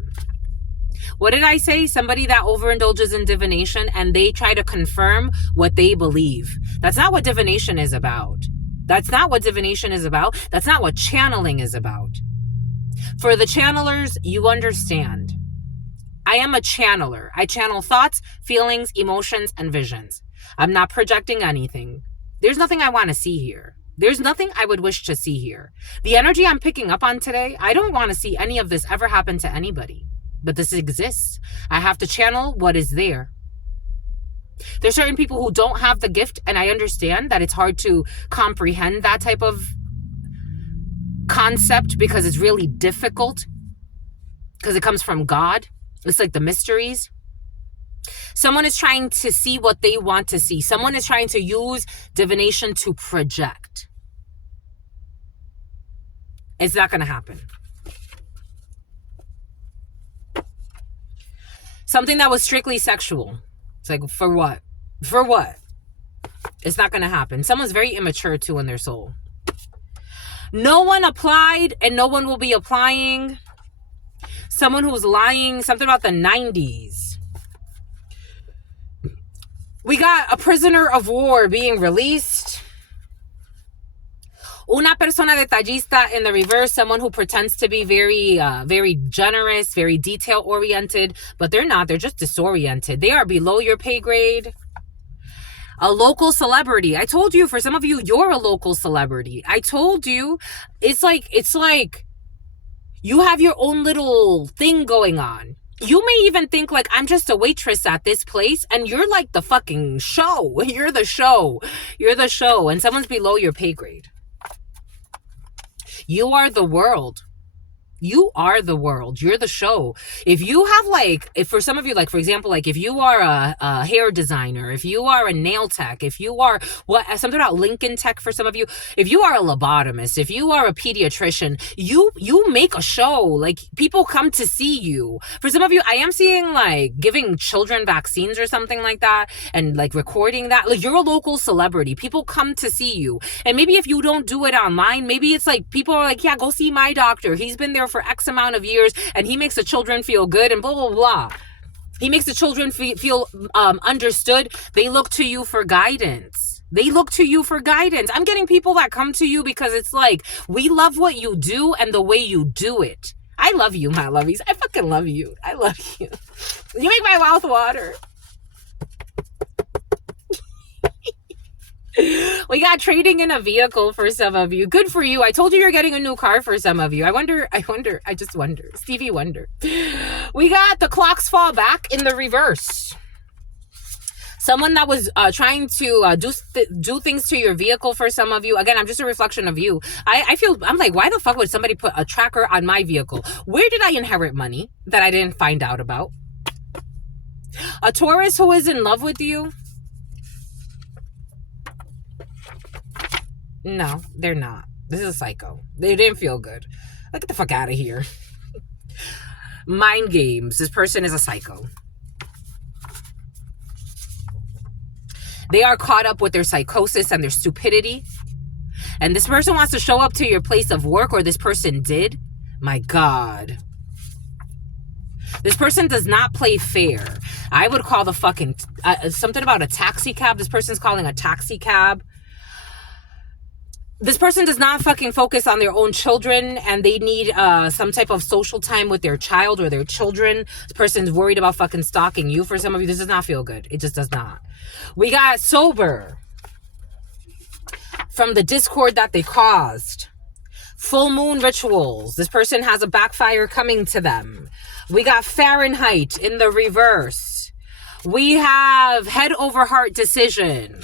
What did I say? Somebody that overindulges in divination and they try to confirm what they believe. That's not what divination is about. That's not what divination is about. That's not what channeling is about. For the channelers, you understand. I am a channeler. I channel thoughts, feelings, emotions, and visions. I'm not projecting anything. There's nothing I want to see here. There's nothing I would wish to see here. The energy I'm picking up on today, I don't want to see any of this ever happen to anybody. But this exists. I have to channel what is there. There's certain people who don't have the gift, and I understand that it's hard to comprehend that type of concept because it's really difficult because it comes from God. It's like the mysteries. Someone is trying to see what they want to see. Someone is trying to use divination to project. It's not going to happen. Something that was strictly sexual. It's like, for what? For what? It's not going to happen. Someone's very immature too in their soul. No one applied and no one will be applying. Someone who's lying. Something about the 90s. We got a prisoner of war being released. Una persona detallista in the reverse. Someone who pretends to be very generous, very detail-oriented. But they're not. They're just disoriented. They are below your pay grade. A local celebrity. I told you, for some of you, you're a local celebrity. I told you, it's like you have your own little thing going on. You may even think like, I'm just a waitress at this place and you're like the fucking show. You're the show. You're the show and someone's below your pay grade. You are the world. You are the world. You're the show. If you have like, if for some of you, like for example, like if you are a hair designer, if you are a nail tech, if you are something about Lincoln Tech for some of you, if you are a lobotomist, if you are a pediatrician, you make a show. Like people come to see you. For some of you, I am seeing like giving children vaccines or something like that, and like recording that. Like you're a local celebrity. People come to see you, and maybe if you don't do it online, maybe it's like people are like, yeah, go see my doctor. He's been there for X amount of years and he makes the children feel good and blah, blah, blah. He makes the children feel understood. They look to you for guidance. They look to you for guidance. I'm getting people that come to you because it's like, we love what you do and the way you do it. I love you, my lovies. I fucking love you. I love you. You make my mouth water. We got trading in a vehicle for some of you. Good for you. I told you you're getting a new car for some of you. I just wonder. Stevie Wonder. We got the clocks fall back in the reverse. Someone that was trying to do things to your vehicle for some of you. Again, I'm just a reflection of you. I'm like, why the fuck would somebody put a tracker on my vehicle? Where did I inherit money that I didn't find out about? A Taurus who is in love with you. No, they're not. This is a psycho. They didn't feel good. Like, get the fuck out of here. Mind games. This person is a psycho. They are caught up with their psychosis and their stupidity. And this person wants to show up to your place of work, or this person did. My God. This person does not play fair. I would call the fucking... something about a taxi cab. This person's calling a taxi cab. This person does not fucking focus on their own children, and they need some type of social time with their child or their children. This person's worried about fucking stalking you. For some of you, this does not feel good. It just does not. We got sober from the discord that they caused. Full moon rituals. This person has a backfire coming to them. We got Fahrenheit in the reverse. We have head over heart decision.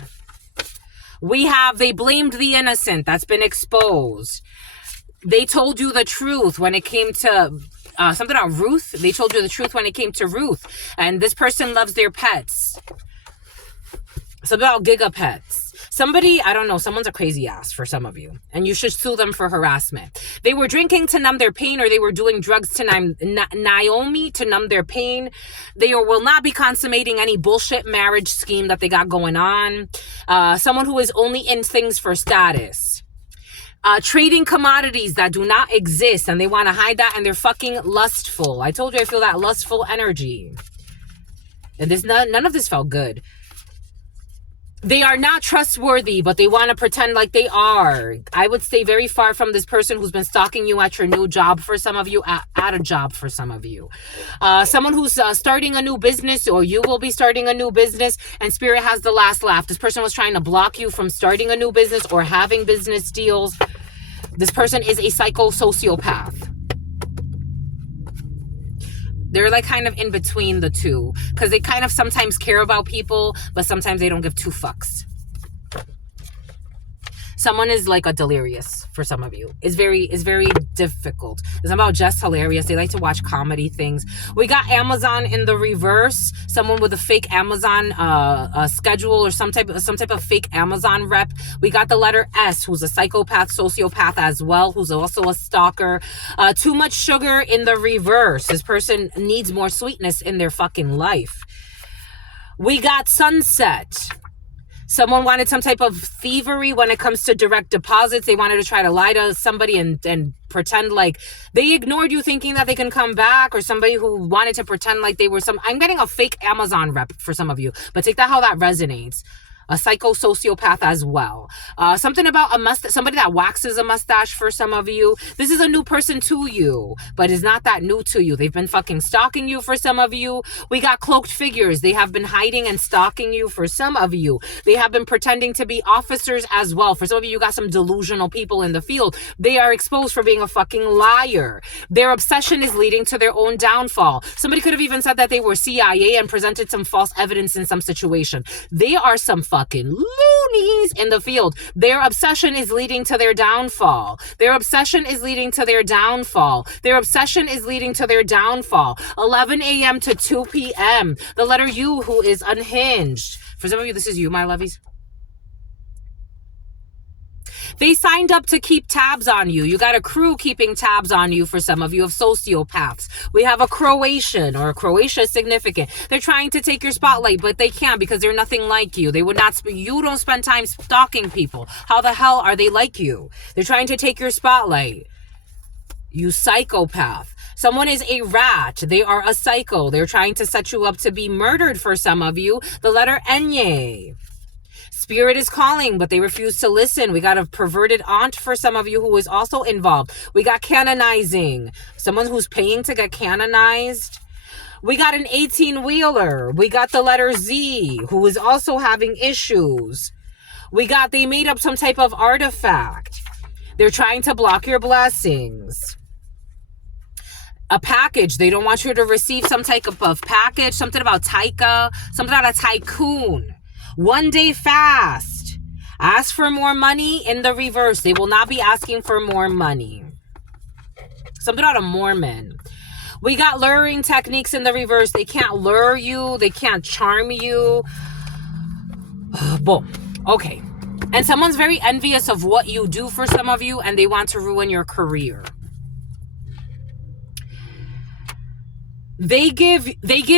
We have, they blamed the innocent. That's been exposed. They told you the truth when it came to something about Ruth. They told you the truth when it came to Ruth. And this person loves their pets. Something about gigapets. Somebody, I don't know, someone's a crazy ass for some of you. And you should sue them for harassment. They were drinking to numb their pain, or they were doing drugs to Naomi to numb their pain. They will not be consummating any bullshit marriage scheme that they got going on. Someone who is only in things for status. Trading commodities that do not exist, and they want to hide that, and they're fucking lustful. I told you I feel that lustful energy. And none of this felt good. They are not trustworthy, but they want to pretend like they are. I would stay very far from this person who's been stalking you at your new job for some of you, at a job for some of you. Someone who's starting a new business, or you will be starting a new business, and Spirit has the last laugh. This person was trying to block you from starting a new business or having business deals. This person is a psycho-sociopath. They're like kind of in between the two, because they kind of sometimes care about people, but sometimes they don't give two fucks. Someone is like a delirious for some of you. It's very difficult. It's about just hilarious. They like to watch comedy things. We got Amazon in the reverse. Someone with a fake Amazon schedule, or some type of fake Amazon rep. We got the letter S, who's a psychopath, sociopath as well, who's also a stalker. Too much sugar in the reverse. This person needs more sweetness in their fucking life. We got sunset. Someone wanted some type of thievery when it comes to direct deposits. They wanted to try to lie to somebody and pretend like they ignored you, thinking that they can come back, or somebody who wanted to pretend like they were I'm getting a fake Amazon rep for some of you, but take that how that resonates. A psycho-sociopath as well. Something about a mustache, somebody that waxes a mustache for some of you. This is a new person to you, but is not that new to you. They've been fucking stalking you for some of you. We got cloaked figures. They have been hiding and stalking you for some of you. They have been pretending to be officers as well. For some of you, you got some delusional people in the field. They are exposed for being a fucking liar. Their obsession is leading to their own downfall. Somebody could have even said that they were CIA and presented some false evidence in some situation. They are some fucking loonies in the field. Their obsession is leading to their downfall. Their obsession is leading to their downfall. Their obsession is leading to their downfall. 11 a.m. to 2 p.m. The letter U, who is unhinged. For some of you, this is you, my lovies. They signed up to keep tabs on you. You got a crew keeping tabs on you for some of you of sociopaths. We have a Croatian or a Croatia significant. They're trying to take your spotlight, but they can't because they're nothing like you. They would not, you don't spend time stalking people. How the hell are they like you? They're trying to take your spotlight. You psychopath. Someone is a rat. They are a psycho. They're trying to set you up to be murdered for some of you. The letter Enye. Spirit is calling, but they refuse to listen. We got a perverted aunt for some of you who is also involved. We got canonizing. Someone who's paying to get canonized. We got an 18-wheeler. We got the letter Z, who is also having issues. They made up some type of artifact. They're trying to block your blessings. A package. They don't want you to receive some type of package. Something about Taika. Something about a tycoon. 1 day fast. Ask for more money in the reverse. They will not be asking for more money. Something about a Mormon. We got luring techniques in the reverse. They can't lure you. They can't charm you. Boom. Okay. And someone's very envious of what you do for some of you, and they want to ruin your career. They give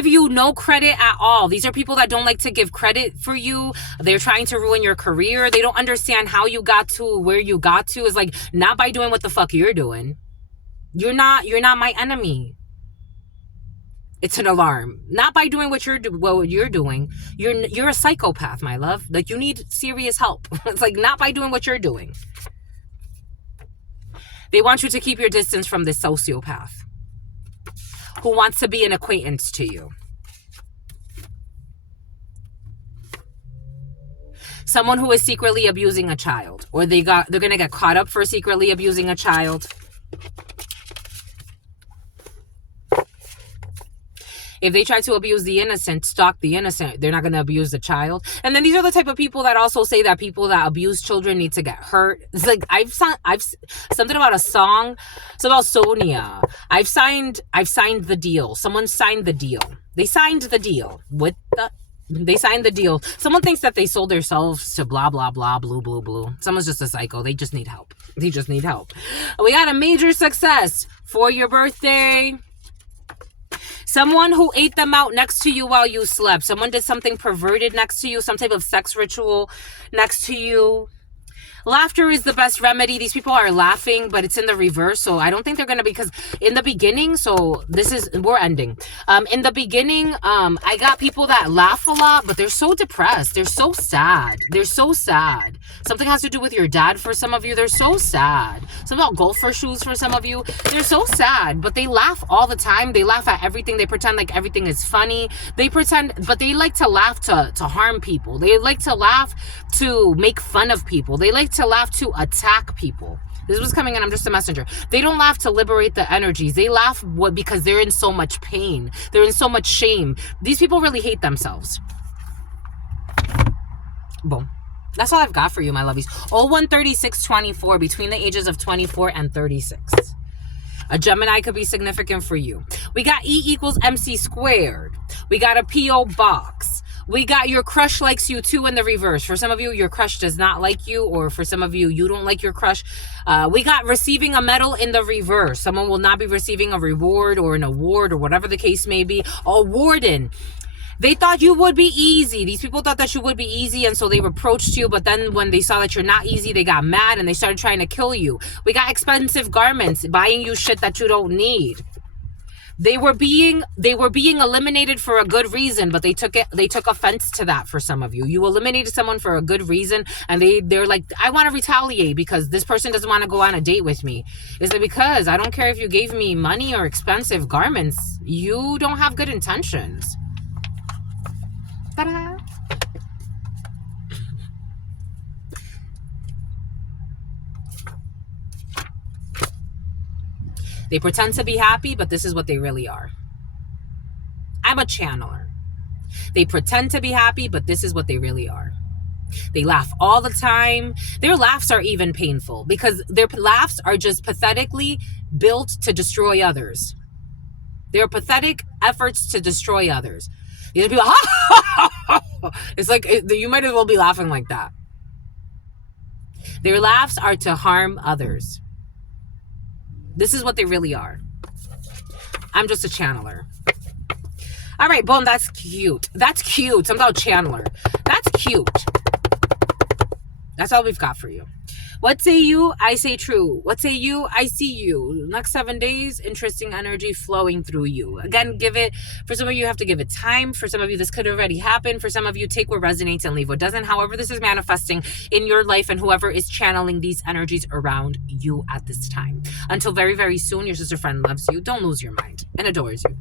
you no credit at all. These are people that don't like to give credit for you. They're trying to ruin your career. They don't understand how you got to where you got to. It's like, not by doing what the fuck you're doing. You're not my enemy. It's an alarm. Not by doing what you're doing. You're a psychopath, my love. Like, you need serious help. It's like, not by doing what you're doing. They want you to keep your distance from this sociopath who wants to be an acquaintance to you. Someone who is secretly abusing a child, or they're going to get caught up for secretly abusing a child. If they try to abuse the innocent, stalk the innocent, they're not going to abuse the child. And then these are the type of people that also say that people that abuse children need to get hurt. It's like, I've something about a song. It's about Sonia. I've signed the deal. Someone signed the deal. They signed the deal they signed the deal. Someone thinks that they sold themselves to blah, blah, blah, blue, blue, blue. Someone's just a psycho. They just need help. We got a major success for your birthday. Someone who ate them out next to you while you slept. Someone did something perverted next to you. Some type of sex ritual next to you. Laughter is the best remedy. These people are laughing, but it's in the reverse. So I don't think they're going to, because in the beginning, we're ending. In the beginning, I got people that laugh a lot, but they're so depressed. They're so sad. Something has to do with your dad for some of you. They're so sad. Something about golfer shoes for some of you. They're so sad, but they laugh all the time. They laugh at everything. They pretend like everything is funny. But they like to laugh to harm people. They like to laugh to make fun of people. They like to laugh to attack people. This was coming in. I'm just a messenger. They don't laugh to liberate the energies. They laugh because they're in so much pain. They're in so much shame. These people really hate themselves. Boom. That's all I've got for you, my lovies. 013624, between the ages of 24 and 36. A Gemini could be significant for you. We got E equals MC squared. We got a P.O. box. We got your crush likes you too in the reverse. For some of you, your crush does not like you, or for some of you, you don't like your crush. We got receiving a medal in the reverse. Someone will not be receiving a reward or an award or whatever the case may be. A warden. They thought you would be easy. These people thought that you would be easy, and so they approached you, but then when they saw that you're not easy, they got mad and they started trying to kill you. We got expensive garments, buying you shit that you don't need. They were being eliminated for a good reason, but they took offense to that for some of you. You eliminated someone for a good reason, and they're like, I want to retaliate because this person doesn't want to go on a date with me. Is it because I don't care if you gave me money or expensive garments? You don't have good intentions. Ta-da! They pretend to be happy, but this is what they really are. I'm a channeler. They pretend to be happy, but this is what they really are. They laugh all the time. Their laughs are even painful because their laughs are just pathetically built to destroy others. They're pathetic efforts to destroy others. These are people, it's like you might as well be laughing like that. Their laughs are to harm others. This is what they really are. I'm just a channeler. All right, boom, that's cute. That's cute. I'm about channeler. That's cute. That's all we've got for you. What say you? I say true. What say you? I see you. Next 7 days, interesting energy flowing through you. Again, for some of you have to give it time. For some of you, this could already happen. For some of you, take what resonates and leave what doesn't. However, this is manifesting in your life and whoever is channeling these energies around you at this time. Until very, very soon, your sister friend loves you. Don't lose your mind and adores you.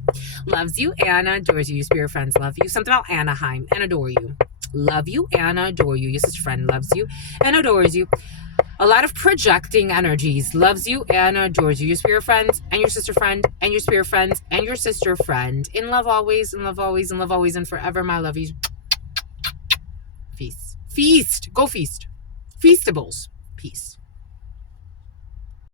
Loves you and adores you. Your spirit friends love you. Something about Anaheim and adore you. Love you and adore you. Your sister friend loves you and adores you. A lot of projecting energies. Loves you and adores you. Your spirit friends and your sister friend and your spirit friends and your sister friend. In love always, in love always, in love always, and forever, my love you. Feast. Feast. Go feast. Feastables. Peace.